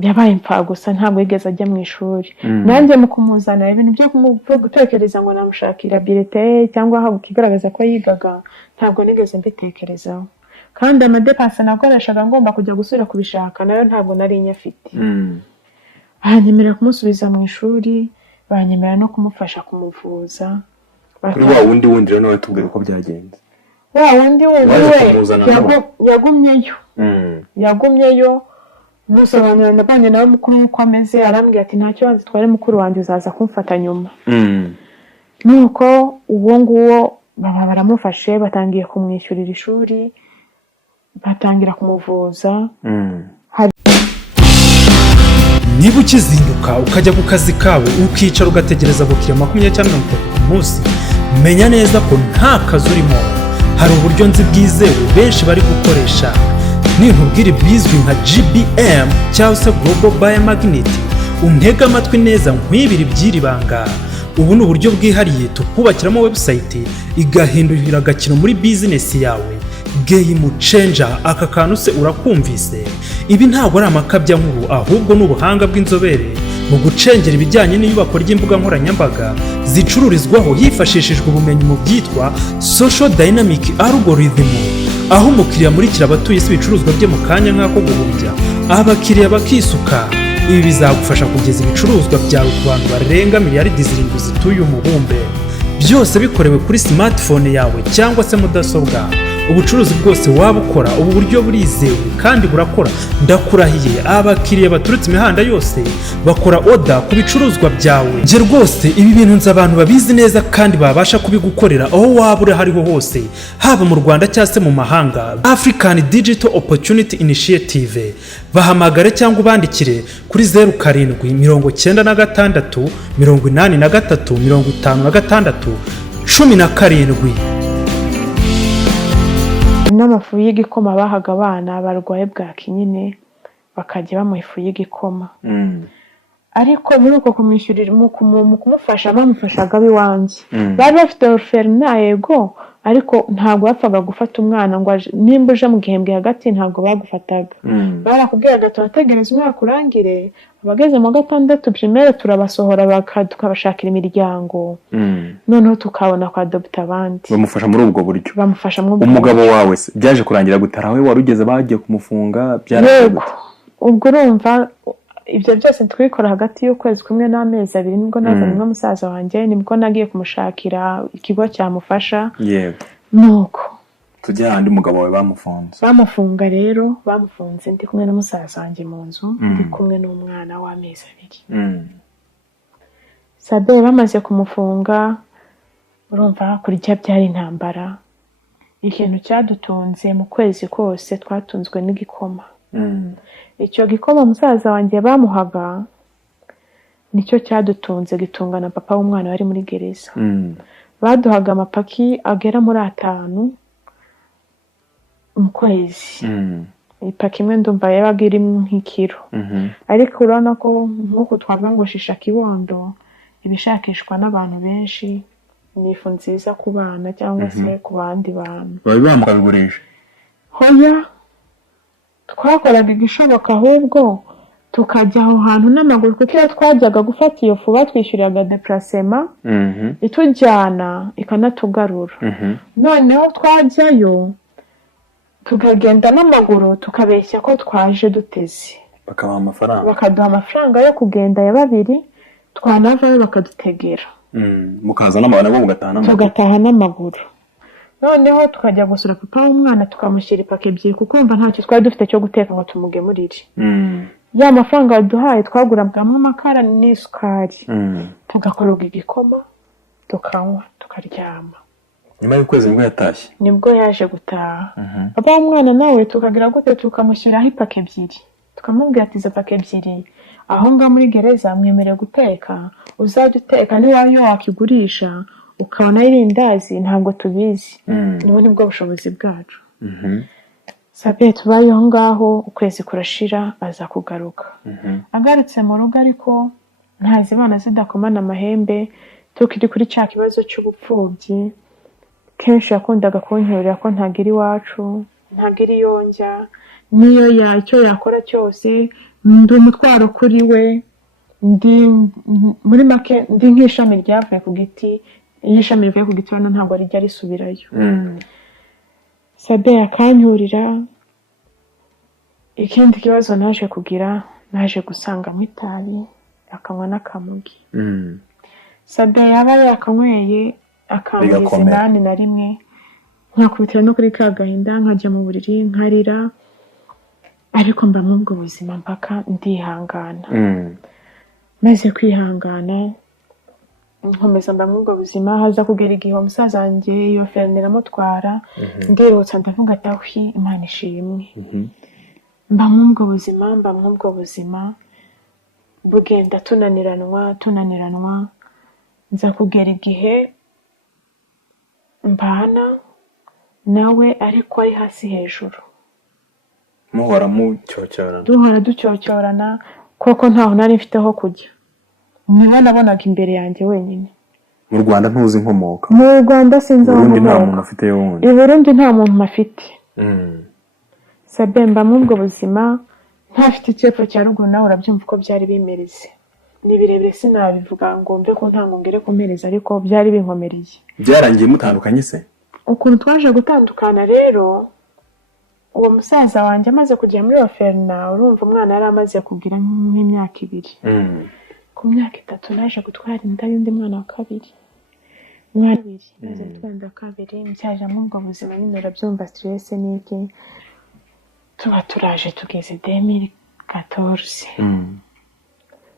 yabaye impfa gusa, ntabwo yigeze ajya mu ishuri. Nanjye mu kumuzana ibintu byo gutekereza ngo namushakira bilete cyangwa aho kigaragaza ko yigaga, ntabwo nigeze mbitekerezaho. Kandi amadepanse nakoreshaga ngomba kujya gusubira kubishaka nayo ntabwo nari nyafite. Banyemerera kumusubiza mu ishuri, banyemerera no kumufasha kumuvuza. Kuri wa wundi rero nawe tubwire uko byagenze. Wa wundi we yagumyeyo. Yagumyeyo, musobanurira ndabanye nawe mukuru uko ameze, arambwira ati ntacyo wanze tware mukuru wanjye uzaza kumfata nyuma. Nuko uwo nguwo baba baramufashe, batangiye kumwishyurira ishuri, batangira kumuvuza. Niba ukizinduka ukajya ku kazi kawe ukicara ugategereza gukira 20 cyangwa 30 ku munsi, menya neza ko nta kazi urimo. Hari uburyo nzi bwizewe benshi bari gukoresha, ninkubwira bizwi nka GBM cyangwa se Global Biomagnet, untega amatwi neza nkwibira ibyiri banga. Ubu ni uburyo bwihariye tukubakiramo website igahindurira agakino muri business yawe. Game changer, aka kantu se urakumvise? Ibi ntabwo ari amakabya nkuru, ahubwo n'ubuhanga bw'inzobere mu gucengera ibijyanye n'iyubako ry'imbuga nkoranyambaga zicururizwaho hifashishijwe ubumenyi mu byitwa social dynamic algorithm, aho umukiriya amurikira abatuye isi ibicuruzwa bye mu kanya nk'ako guhumbya abakiriya bakisuka. Ibi bizagufasha kugeza ibicuruzwa byawe ku bantu barenga miliyaridi 7 zituye umubumbe, byose bikorewe kuri smartphone yawe cyangwa se mudasobwa. Ubucuruzi bwose waba ukora, ubu buryo burizewe kandi burakora. Ndakurahiye, abakiriya baturutse imihanda yose bakora order ku bicuruzwa byawe. Nje rwose ibi bintu nzi abantu babizi neza kandi babasha kubigukorera aho waba uri hariho hose, haba mu Rwanda cyangwa se mu mahanga. African Digital Opportunity Initiative, bahamagare cyangwa ubandikire kuri 0796 83 83 56 n'amafu y'igikoma bahaga abana barwaye bwaki nyine, bakajya bamuha ifu y'igikoma. Ariko muri uko kumwishyurira mu kumufasha bamufashaga biwanjye. Bari bafite orphelinat yego, ariko ntabwo bapfaga gufata umwana ngo nimba uje mu gihembwe hagati ntabwo bagufataga. Barakubwiraga turategereza umwaka urangire, abageze mu 6 primaire turabasohora tukabashakira imiryango. Noneho tukabona kwa adopta abandi. Bamufasha muri ubwo buryo. Bamufasha mu umugabo wawe se byaje kurangira gutarawe warugeze bagiye kumufunga byaravuga. Ubwo urumva ibyo byose twikora hagati y'ukwezi kumwe n'amezi 2 nibwo nazanye n'umusaza wanjye, nibwo nagiye kumushakira ikigo cyamufasha. Yego. Nuko tujye handi umugabo wawe bamufunze. Bamufunga rero, bamufunze ndi kumwe na musaza wanjye mu nzu, ndi kumwe n'umwana w'amezi 2. Sabe bamaze kumufunga, urumva kurya byari intambara. Ikintu cyadutunze mu kwezi kose twatunzwe n'igikoma. Icyo gikoma musaza wanjye bamuhaga nicyo cyadutunze, gitunga na papa w'umwana wari muri gereza. Baduhaga amapaki agera muri 5 mu kwezi. Ipaki imwe ndumva yabaga iri nk'ikiro. Ariko urabona ko nk'uko twavuga ngo shisha kibondo ibishakishwa n'abantu benshi, ni ifu nziza ku bana cyangwa se ku bandi bantu. Babibaha mukabigurisha? Hoya, twakoraga igishoboka ahubwo tukajya aho hantu n'amaguru, kuko iyo twajyaga gufata iyo fu batwishyuriraga deplacement itujyana ikanatugarura. Noneho twajyayo tukagenda n'amaguru tukabeshya ko twaje duteze, bakabaha amafaranga, bakaduha amafaranga yo kugenda ya 2, twanavayo bakadutegera. Mukaza n'amaguru tugataha n'amaguru. Noneho tukajya gusura papa w'umwana tukamushyira ipaki 2, kuko umva ntacyo twari dufite cyo guteka ngo tumugemurire. Ya mafaranga baduhaye twaguragamo amakara n'isukari, tugakoroga igikoma tukanywa tukaryama. Nyuma y'ukwezi nibwo yatashye? Nibwo yaje gutaha. Papa w'umwana nawe tukagira gute tukamushyiraho ipaki 2, tukamubwira ati izo paki 2 aho nga muri gereza mwemereye guteka, uzajya uteka niwayo wakigurisha ukabona irindazi, ntabwo tubizi. Nibwo bushobozi bwacu. Sabe tubayeho ngaho, ukwezi kurashira aza kugaruka. Agarutse mu rugo ariko ntazibana zidakomana amahembe, tukiri kuri cya kibazo cy'ubupfubyi. Kenshi yakundaga kuncyurira ko ntagira iwacu, ntagira iyonjya, niyo icyo yakora cyose ndi umutwaro kuri we, ndi muri make ndi nk'ishami ryavuye ku giti. Iyo ishami rivuye ku giti ntabwo rijya risubirayo. Sabe akanyurira. Ikindi kibazo naje kugira, naje gusangamo itabi akanywa n'akamugi. Sabe yaba yakanyweye akamugeza 8 nkakubitira no kuri ka gahinda, nkajya mu buriri nkarira, ariko mba mu bwo buzima mpaka ndihangana. Maze kwihangana nkomeza mba mu bwo buzima, haza kugera igihe umusaza wanjye iyo fernera mutwara, ndirutsa ndavuga ati Imana ishimwe. Mba mu bwo buzima bugenda tunaniranwa, nza kugera igihe mbana nawe ariko ari hasi hejuru. Muhora mucyocyorana? Duhora ducyocyorana, koko ntaho nari mfiteho kujya. Niba nabonaga imbere yanjye wenyine. Mu Rwanda ntuzi inkomoka? Mu Rwanda sinzi aho Burundi nta muntu afite wundi? I Burundi nta muntu mafite. Sabe mba mu bwo buzima ntafite icyepfo cya ruguru, nawe urabyumva ko byari bimereze. Ni birebire sinabivuga ngo mve ko nta mungere kumereza, ariko byari binkomereye. Byarangiye mutandukanye se? Ukuntu twaje gutandukana rero, uwo musaza wanjye amaze kujya muri oferna, urumva umwana yari amaze kugira nk'imyaka 2. Ku myaka 3 naje gutwara inda y'undi mwana wa 2. Mwana 2 maze twanda 2 ncyaje mu bwo buzima, nyine urabyumva stress n'iki. Tuba turaje tugeze 2014.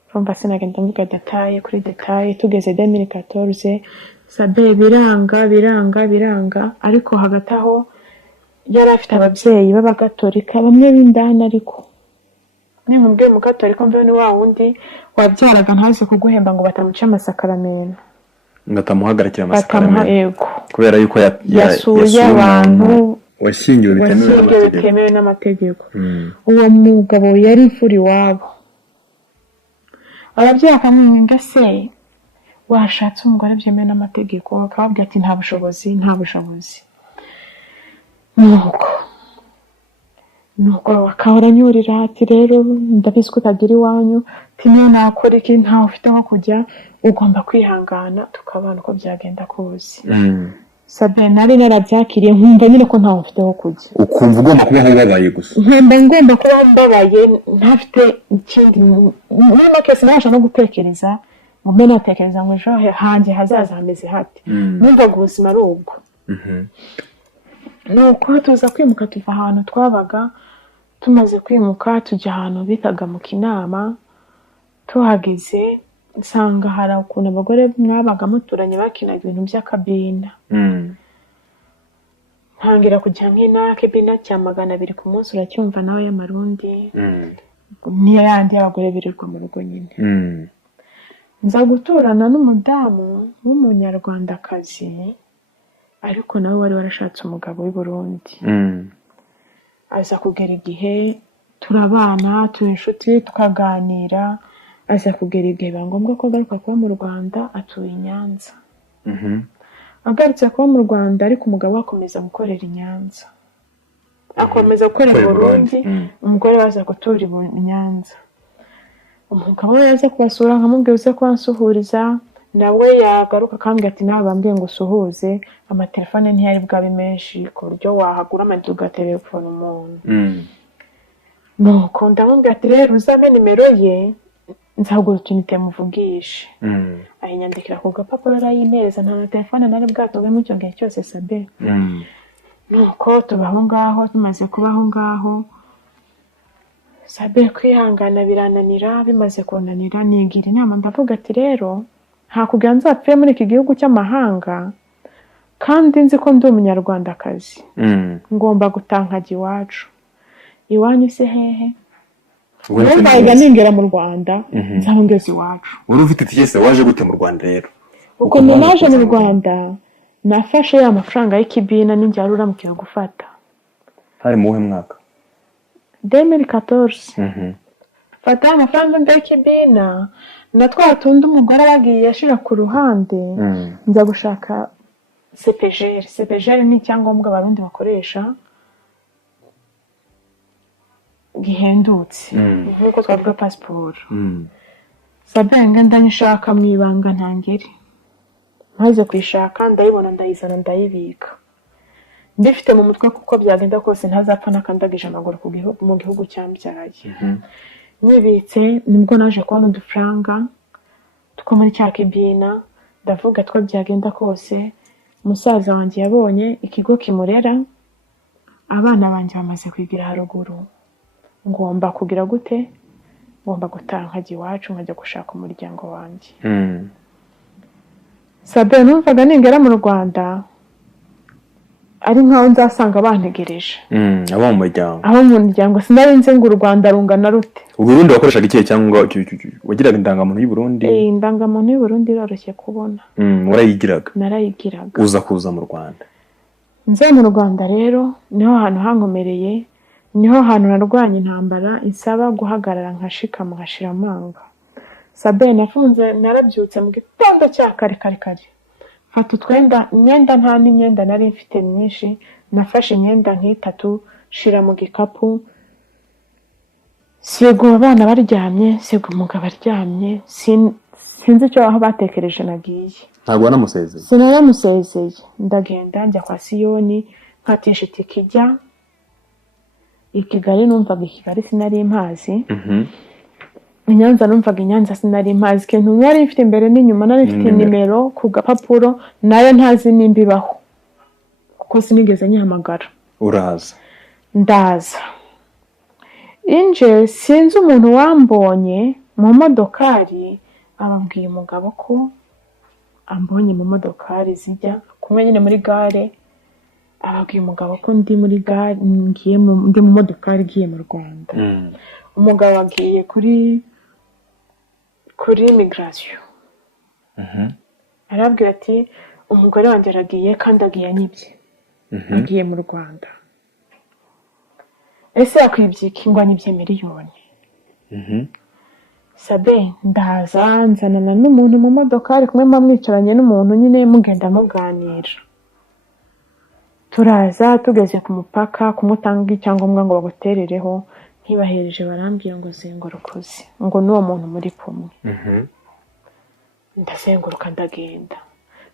Urumva sinagenda mvuga detaye kuri detaye. Tugeze 2014 Sabe biranga, ariko hagati aho yari afite ababyeyi b'abagatolika bamwe b'indani, ariko nimubwiye mu gatolika mbe ni wa wundi wabyaraga ntaze kuguhemba ngo batamuca amasakaramentu, ngatamuhagarikira amasakaramentu, kubera yuko yasuye abantu washyingiwe bitemewe n'amategeko. Uwo mugabo yari imfura iwabo. Ababyeyi akamwinga se washatse umugore byemewe n'amategeko, akababwira ati nta bushobozi. Nuko akahora anyurira ati rero ndabizi ko utagira iwanyu, ati niyo nakora iki, ntawe ufite aho kujya, ugomba kwihangana tukabana uko byagenda kose. Sabe nari narabyakiriye nkumva nyine ko ntawe ufite aho kujya. Ukumva ugomba kubaho ubabaye gusa? Ngomba kubaho mbabaye, ntafite ikindi. Niba kese nabasha no gutekereza, mbe natekereza ngo ejo hanjye hazaza hameze hati. Numvaga ubuzima ari ubwo. nuko tuza kwimuka tuva ahantu twabaga. Tumaze kwimuka tujya ahantu bitaga mu Kinama. Tuhageze nsanga hari ukuntu abagore mwabaga muturanye bakinaga ibintu by'akabina. Ntangira kujya nkina kebina cya 200 ku munsi, uracyumva nawe y'amarundi. Niyo yandi y'abagore birirwa mu rugo nyine. Nza guturana n'umudamu w'umunyarwandakazi, ariko nawe wari warashatse umugabo w'i Burundi. Aza kugera igihe turabana, turi inshuti, tukaganira. Aza kugera igihe biba ngombwa ko agaruka kuba mu Rwanda, atuye i Nyanza. Agarutse kuba mu Rwanda, ariko umugabo akomeza gukorera i Nyanza. Akomeza gukorera i Burundi, umugore waza gutura i Nyanza. Umugabo we yaza kubasura nkamubwira uze kubansuhuriza, nawe yagaruka akambwira ati nawe bambwiye ngo usuhuze. Amatelefone ntiyari bwabe menshi ku buryo wahagura amayinite ugaterefona umuntu. Nuko ndamubwira ati rero uzabe nimero ye, nzagura utunite muvugishe. Ayinyandikira ku gapapuro arayimpereza, nta na telefone nari bwatunge mu cyo gihe cyose Sabe. Nuko tubaho ngaho, tumaze kubaho ngaho Sabe kwihangana birananira. Bimaze kunanira nigira inama, ndavuga ati rero nta kugira nzapfire muri iki gihugu cy'amahanga, kandi nzi ko ndi umunyarwandakazi. Ngomba gutankajya iwacu. Iwanyu se hehe? Numvaga ningera mu Rwanda nzahongeza iwacu. Wari ufite tigese waje gute mu Rwanda rero? Uko naje mu Rwanda nafashe ya mafaranga y'ikibina n'injyarura mu kiyo gufata. Hari mu mwaka 2014. Fata amafaranga y'ikibina na twatundi umugore bagiye yashira ku ruhande. Njya gushaka CPGR. CPGR ni cyangombwa abarundi bakoresha gihendutse, nkuko twavuga passport. Sabe ngenda nishaka mu ibanga ntangere. Maze kwishaka ndayibona, ndayizana, ndayibika. Ndifite mu mutwe kuko byagenda kose ntazapfa nakandagije amaguru mu gihugu cyambyaye. Nibitse nibwo naje kubona udufaranga two muri cya kibina. Ndavuga two byagenda kose musaza wanjye yabonye ikigo kimurera, abana banjye bamaze kwigira haruguru. Ngomba kugira gute? Ngomba gutankajya iwacu nkajya gushaka umuryango wanjye. Sabe numvaga ningera mu Rwanda ari nkaho nzasanga bantegereje. Abo mu muryango. Abo mu muryango sinari nzi ngo u Rwanda rungana rute. U Burundi wakoreshaga ikihe cyangwa wagiraga indangamuntu y'u Burundi? Indangamuntu y'u Burundi iroroshye kubona. Warayigiraga? Narayigiraga. Uza kuza mu Rwanda? Nze mu Rwanda rero niho hantu hankomereye, niho hantu narwanye intambara isaba guhagarara nkashikama nkashira amanga. Sabe nafunze narabyutse mu gitondo cya kare. Fata utwenda, imyenda nta n'imyenda nari mfite myinshi, nafashe imyenda nk'itatu shira mu gikapu. Sigo abana baryamye, sigo umugabo aryamye, sinzi icyo aho batekereje nagiye. Ntabwo wanamusezeye? Sinaramusezeye. Ndagenda njya kwa Siyoni nkatisha itike ijya i Kigali. Numvaga i Kigali sinari impazi. I Nyanza numvaga i Nyanza sinari impazi. Ikintu nari mfite imbere n'inyuma nari mfite nimero ku gapapuro, nayo ntazi nimba ibaho kuko sinigeze nyihamagara. Uraza? Ndaza. Inje sinzi umuntu wambonye mu modokari, ababwiye umugabo ko ambonye mu modokari zijya kumwe nyine muri gare. Ababwiye umugabo ko ndi muri gare, ndi mu modokari igiye mu Rwanda. Umugabo agiye kuri immigration. Arabwira ati umugore wanjye aragiye kandi agiye anyibye. Agiye mu Rwanda. Ese yakwibye iki ngo anyibye miliyoni? Sabe ndaza nzanana n'umuntu mu modokari kumwe mwicaranye n'umuntu nyine mugenda muganira. Turaza tugeze ku mupaka kumutanga icyangombwa ngo baguterereho, ntibahereje barambwira ngo zengurukuze ngo n'uwo muntu muri kumwe. Ndazenguruka ndagenda.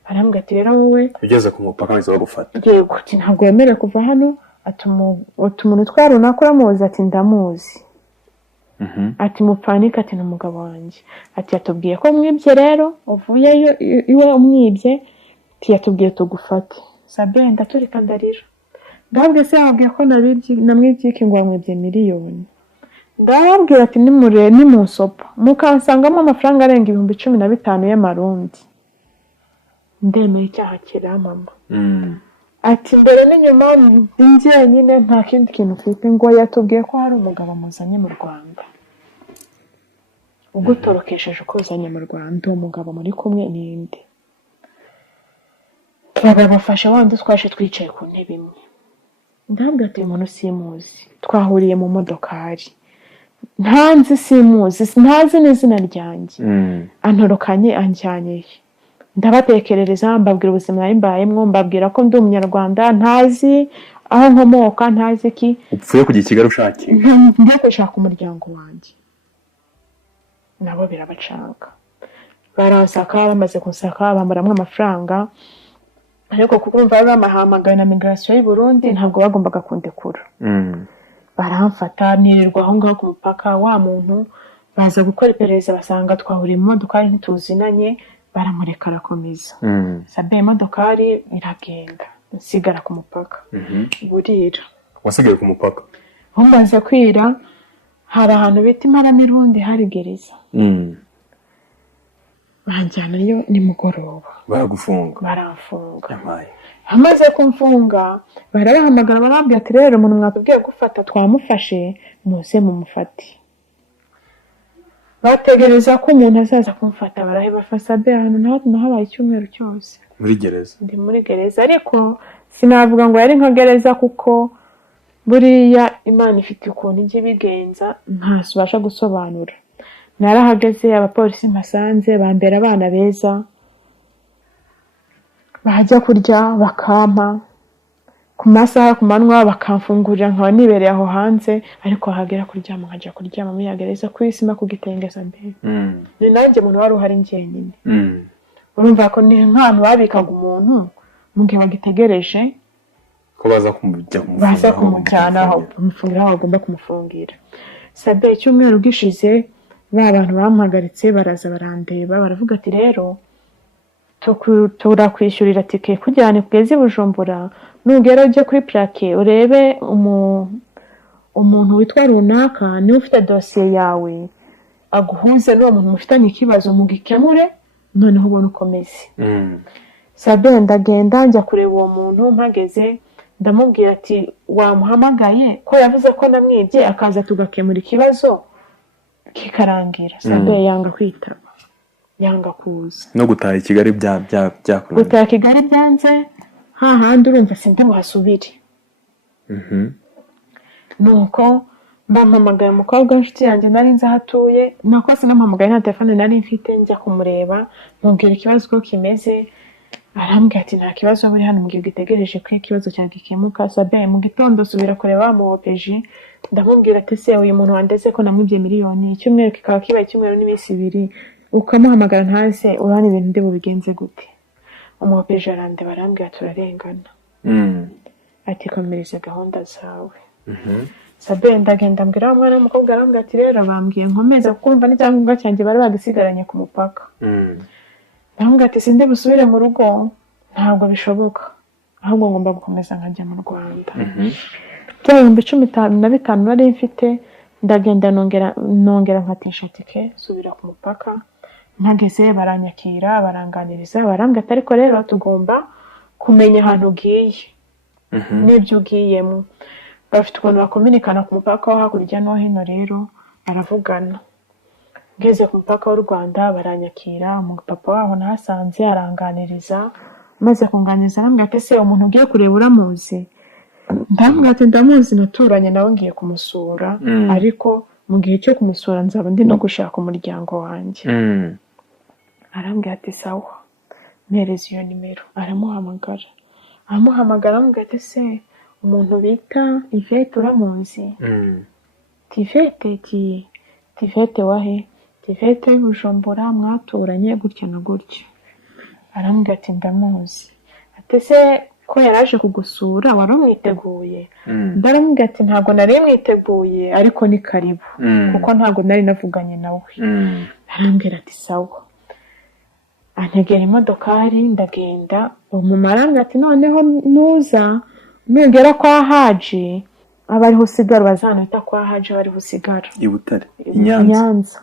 Barambwira ati rero wowe ugeze ku mupaka wiza bagufata. Yego, ntabwo wemerewe kuva hano. Ati umuntu twari runaka uramuzi? Ati ndamuzi. Ati mupfanika? Ati n'umugabo wanjye. Ati yatubwiye ko mwibye rero uvuye iwe umwibye, ati yatubwiye tugufate. Sabe ndaturika ndarira. ndababwiye se yababwiye ko namwibyiki ngo wamwibye miliyoni, ndababwira ati ni mu sopa mukansangamo amafaranga arenga 15,000 y'amarundi, ndemeye icyaha kiramama. Ati mbere n'inyuma njye nyine nta kindi kintu ufite, ngo yatubwiye ko hari umugabo muzanye mu Rwanda ugutorokesheje ukuzanye mu Rwanda, umugabo muri kumwe n'indi babafasha wandi twaje twicaye ku ntebe imwe. Ndabwira ati umuntu simuzi, twahuriye mu modokari, ntanzi simuzi, ntazi n'izina ryanjye, antorokanye anjyanyeye, ndabatekerereza mbabwira ubuzima nari mbayemwo, mbabwira ko ndi umunyarwanda, ntazi aho nkomoka, ntazi iki, upfuye kujya i Kigali ushakira, ngiye gushaka umuryango wanjye. Nabo birabacanga, baransaka, bamaze kunsaka bambaramwo amafaranga, ariko kuko urumva bari bamahamagaye na migration y'u Burundi ntabwo bagombaga kundekura. Baramfata nirirwa aho ngaho ku mupaka, wa muntu baza gukora iperereza basanga twahuriye mu modokari ntituzinanye, baramureka arakomeza. Sabe modokari iragenda nsigara ku mupaka. Burira wasigaye ku mupaka, umaze kwira hari ahantu bita Imparamirundi hari gereza, banjyanayo nimugoroba, baramfunga. Amaze kumfunga barabahamagara barambwira ati rero umuntu mwatubwiye gufata twamufashe, muze mumufate. Bategereza ko umuntu azaza kumfata, baraheba Sabe hano nahabaye icyumweru cyose muri gereza. Ndi muri gereza, ariko sinavuga ngo yari nka gereza kuko buriya Imana ifite ukuntu ijya ibigenza ntasubasha gusobanura. Narahageze, abapolisi mpasanze bambera abana beza, bajya kurya bakampa, ku masaha ku manywa bakamfungurira nkaba nibereye aho hanze, ariko hagera kuryama nkajya kuryama muri gereza ku isima ku gitenge. Sabe ni nanjye umuntu wari uhari njyenyine. Urumva ko ni nk'ahantu babikaga umuntu mu gihe bagitegereje ko baza kumujyana aho kumufungira, aho bagomba kumufungira. Sabe icyumweru gishize ba bantu bamuhagaritse baraza barandeba, baravuga ati rero turakwishyurira tike kujyana kugeza i Bujumbura, nugera ujye kuri plaque urebe umuntu witwa runaka niwe ufite dosiye yawe, aguhuze n'uwo muntu mufitanye ikibazo mugikemure, noneho ubone ukomeze. Sabe ndagenda njya kureba uwo muntu, mpageze ndamubwira ati wamuhamagaye ko yavuze ko namwibye akaza tugakemura ikibazo kikarangira. Sabe yanga kwitaba, yanga kuza no gutaha i Kigali byakunaniye. Gutaha Kigali byanze, hahandi urumva sindi buhasubire. Nuko bampamagaye umukobwa w'inshuti yanjye nari nzi aho atuye, nako sinampamagaye nta telefone nari mfite, njya kumureba mubwira ikibazo uko kimeze, arambwira ati nta kibazo buri hano, mugihe gitegereje ko ikibazo cyawe gikemuka. Sabe mu gitondo subira kureba mu OPG, ndamubwira ati se uyu muntu wandeze ko namwibye miliyoni, icyumweru kikaba kibaye icyumweru n'iminsi 2 ukamuhamagara ntaze, urana ibintu ndi bubigenze gute? OPG arande barambwira turarengana. Ati komereza gahunda zawe. Sabe ndagenda mbwira umwana w'umukobwa, arambwira ati rero bambwiye nkomeza kumva n'icyangombwa cyanjye bari bagisigaranye ku mupaka. Ndamubwira ati sindi busubire mu rugo, ntabwo bishoboka, ahubwo ngomba gukomeza nkajya mu Rwanda. Bya 15,000 nari mfite, ndagenda nongera nkatisha tike subira ku mupaka. Mpageze baranyakira baranganiriza, barambwira ati ariko rero tugomba kumenya ahantu ugiye n'ibyo ugiyemo. Bafite ukuntu bakominikana ku mupaka wo hakurya no hino, rero baravugana. Ngeze ku mupaka w'u Rwanda baranyakira, umupapa waho nahasanze aranganiriza, maze kunganiriza arambwira ati se umuntu ugiye kureba uramuzi? Ndamubwira ati ndamuzi, naturanye nawe ngiye kumusura, ariko mu gihe cyo kumusura nzaba ndi no gushaka umuryango wanjye. Arambwira ati sawa, mpereza iyo nimero. Aramuhamagara aramubwira ati se umuntu bita Yvette uramuzi? Yvette wahe? Yvette Bujumbura, mwaturanye gutya na gutya. Arambwira ati ndamuzi. Ati se ko yaraje kugusura wari umwiteguye? Ndaramubwira ati ntabwo nari mwiteguye, ariko ni karibu, kuko ntabwo nari navuganye nawe. Arambwira ati sawa, antegera imodokari ndagenda. Umumara arambwira ati noneho nuza nugera kwa Haji aba ariho usigara, bazanita kwa Haji aba ariho usigara i Butare i Nyanza.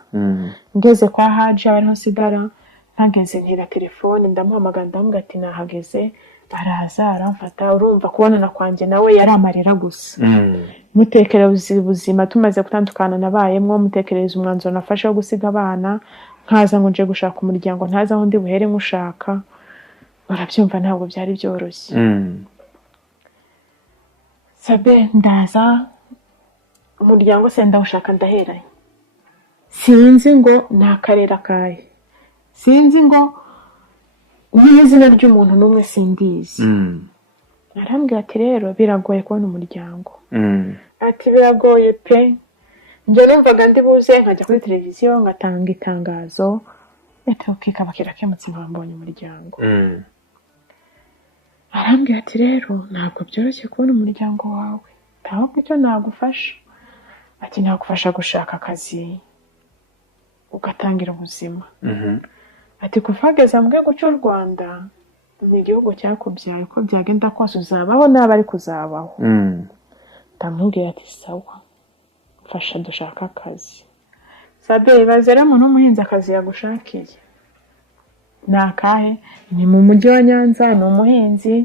Ngeze kwa Haji aba ariho usigara, ntageze ntira telefone ndamuhamagara ndamubwira ati nahageze, araza aramfata. Urumva kubonana kwanjye nawe yari amarira gusa. Mutekereza ubuzima tumaze gutandukana nabayemwo, mutekereza umwanzuro nafashe wo gusiga abana, nkaza ngo nje gushaka umuryango, ntaza aho ndi buhere nkushaka. Barabyumva ntabwo byari byoroshye. Sabe ndaza umuryango se ndawushaka ndaheranye, sinzi ngo nakarera kahe, sinzi ngo n'izina ry'umuntu n'umwe sindizi. Arambwira ati rero biragoye kubona umuryango. Ati biragoye pe. Njye numvaga ndi buze nkajya kuri televiziyo ngatanga itangazo, kikaba kirakemutse nkambonye umuryango. Arambwira ati rero ntabwo byoroshye kubona umuryango wawe, ahubwo icyo nagufasha, ati nagufasha gushaka akazi ugatangira ubuzima. Ati kuvageza mu gihugu cy'u Rwanda ni igihugu cyakubyaye, uko byagenda kose uzabaho n'aba ari kuzabaho. Ndamubwira ati sawa, mfasha dushaka akazi. Sabe ibaze rero umuntu w'umuhinzi akazi yagushakiye ni akahe? Ni mu mujyi wa Nyanza, ni umuhinzi.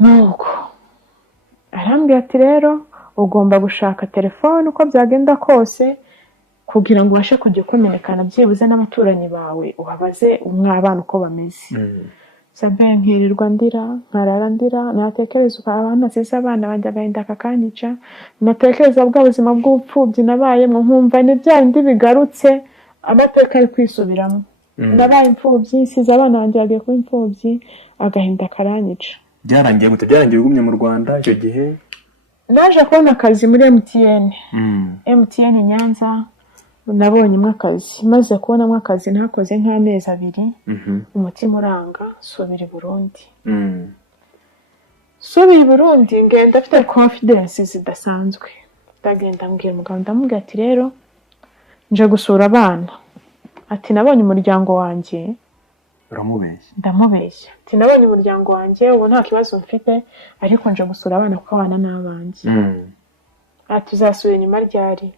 Nuko arambwira ati rero ugomba gushaka telefone uko byagenda kose kugira ngo ubashe kujya kumenyekana byibuze n'abaturanyi bawe, ubabaze umwabana uko bameze. Sabe nkirirwa ndira, nkarara ndira, natekereza abana nasize abana banjye agahinda kakanyica, natekereza bwa buzima bw'ubupfubyi nabayemo, nkumva ni bya bindi bigarutse amateka ari kwisubiramo. Nabaye imfubyi, size abana banjye bagiye kuba imfubyi, agahinda karanyica. Byarangiye gute? Byarangiye ugumye mu Rwanda icyo gihe? Naje kubona akazi muri MTN Nyanza, nabonye akazi. Maze kubonamo akazi ntakoze nk'amezi 2, umutima uranga, subira i Burundi. Subira i Burundi ngenda afite confidence zidasanzwe. Ndagenda mbwira umugabo ndamubwira ati rero nje gusura abana. Ati nabonye umuryango wanjye. Uramubeshya? Ndamubeshya. Ati nabonye umuryango wanjye, ubu nta kibazo mfite, ariko nje gusura abana kuko abana n'abanjye. Ati uzasubira nyuma ryari?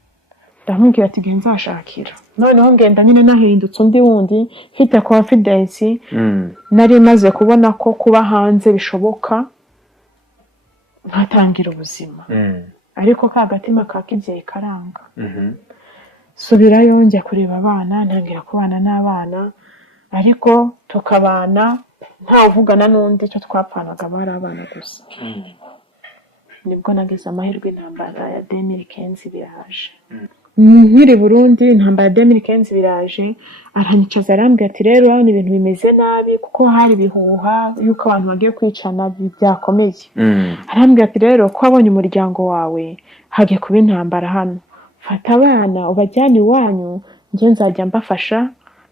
Ndamubwira ati nge nzashakira. Noneho ngenda nyine nahindutse undi wundi, hita confidence. Nari maze kubona ko kuba hanze bishoboka, nkatangira ubuzima. Ariko ka gatima ka kibyeyi karanga. Subirayo njya kureba abana, ntangira kubana n'abana, ariko tukabana nta uvugana n'undi, cyo twapfanaga bari abana gusa. Nibwo nagize amahirwe intambara ya 2015 biraje. Nkiri Burundi intambara ya 2015 biraje, aranyicaza arambwira ati rero ni ibintu bimeze nabi kuko hari bihuha yuko abantu bagiye kwicana byakomeye. Arambwira ati rero ko abonye umuryango wawe hagiye kuba intambara hano, fata abana ubajyane iwanyu, njye nzajya mbafasha,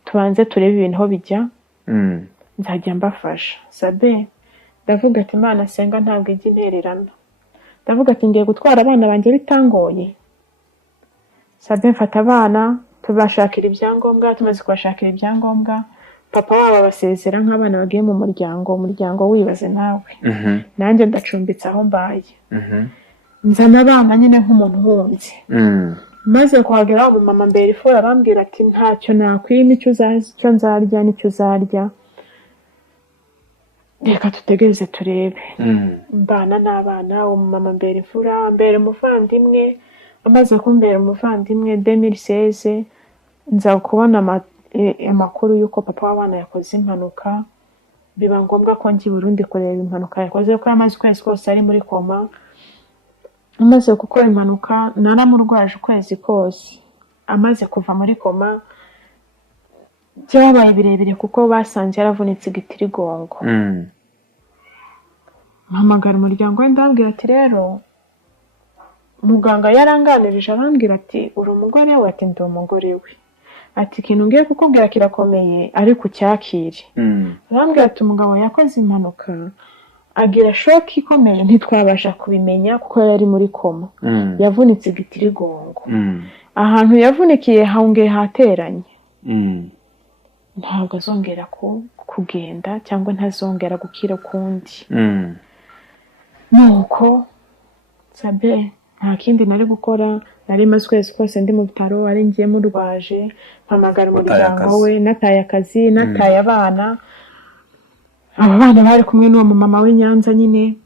tubanze turebe ibintu aho bijya, nzajya mbafasha. Sabe ndavuga ati Imana senga ntabwo ijya intererana. Ndavuga ati ngiye gutwara abana banjye bitangoye. Sabe mfata abana tubashakira ibyangombwa, tumaze kubashakira ibyangombwa, papa wabo abasezera nk'abana bagiye mu umuryango wibaze nawe. Nanjye ndacumbitse aho mbaye. Nzana abana nyine nk'umuntu wundi. Maze kuhagera umumama mbere ifu arambwira ati ntacyo nakwima, icyo nzarya n'icyo uzarya, reka tutegereze turebe. Mbana n'abana, umumama mbere ifura mbere umuvandimwe, amaze kumbera umuvandimwe 2016 nza kubona amakuru yuko papa w'abana yakoze impanuka, biba ngombwa ko ngi Burundi kureba impanuka yakoze, ko amaze ukwezi kose ari muri koma. Amaze gukora impanuka naramurwaje ukwezi kose, amaze kuva muri koma byabaye birebire kuko basanze yaravunitse igitirigongo. Mpamagara umuryango we ndabwira ati rero muganga yaranganirije, arambwira ati uri umugore we? Ati ndi umugore we. Ati ikintu ngiye kukubwira kirakomeye ariko ucyakire. Arambwira ati umugabo yakoze impanuka, agira shock ikomeye, ntitwabasha kubimenya kuko yari muri koma. Yavunitse igitirigongo. Ahantu yavunikiye hongeye hateranye. Ntabwo azongera kugenda cyangwa ntazongera gukira kundi. nuko Sabe nta kindi nari gukora, nari maze ukwezi kose ndi mu bitaro, ari ngiye murwaje, mpamagara umuryango we, nataye akazi, nataye abana. Aba bana bari kumwe n'uwo mama w'i Nyanza nyine.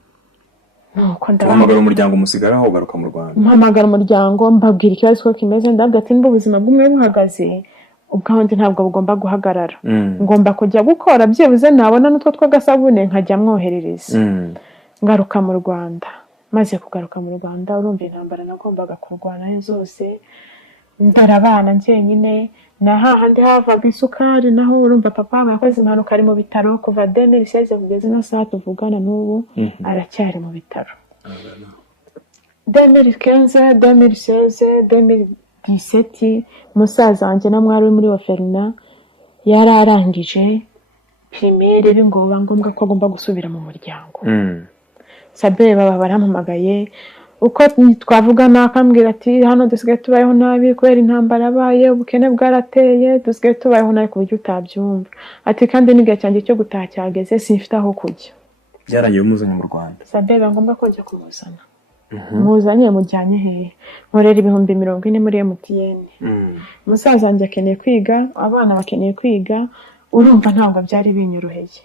Nuko mpamagara umuryango musigaraho ugaruka mu Rwanda. Mpamagara umuryango mbabwira ikibazo ko kimeze, ndabwira ati niba ubuzima bw'umwe buhagaze ubwandi ntabwo bugomba guhagarara, ngomba kujya gukora byibuze nabona n'utwo tw'agasabune nkajya mwoherereza. Ngaruka mu Rwanda, maze kugaruka mu Rwanda urumva intambara nagombaga kurwana zose, ndera abana njyenyine, na hahandi havaga isukari naho urumva papa yakoze impanuka ari mu bitaro kuva 2016 kugeza na saa tuvugana n'ubu aracyari mu bitaro. 2015 2016 2017 musaza wanjye na mwari muri Oferina yararangije primaire bingoba ngombwa ko agomba gusubira mu muryango. Sabe baba barampamagaye uko twavugana akambwira ati hano dusigaye tubayeho nabi kubera intambara abaye, ubukene bwarateye, dusigaye tubayeho nabi ku buryo utabyumva. Ati kandi n'igihe cyanjye cyo gutaha cyageze, simfite aho kujya. Byarangiye umuzanye mu Rwanda. Sabe bagomba kujya kumuzana. Muzanye mujyanye hehe? Nkorera 40,000 muri MTN. Musaza wanjye akeneye kwiga, abana bakeneye kwiga, urumva ntabwo byari binyoroheye.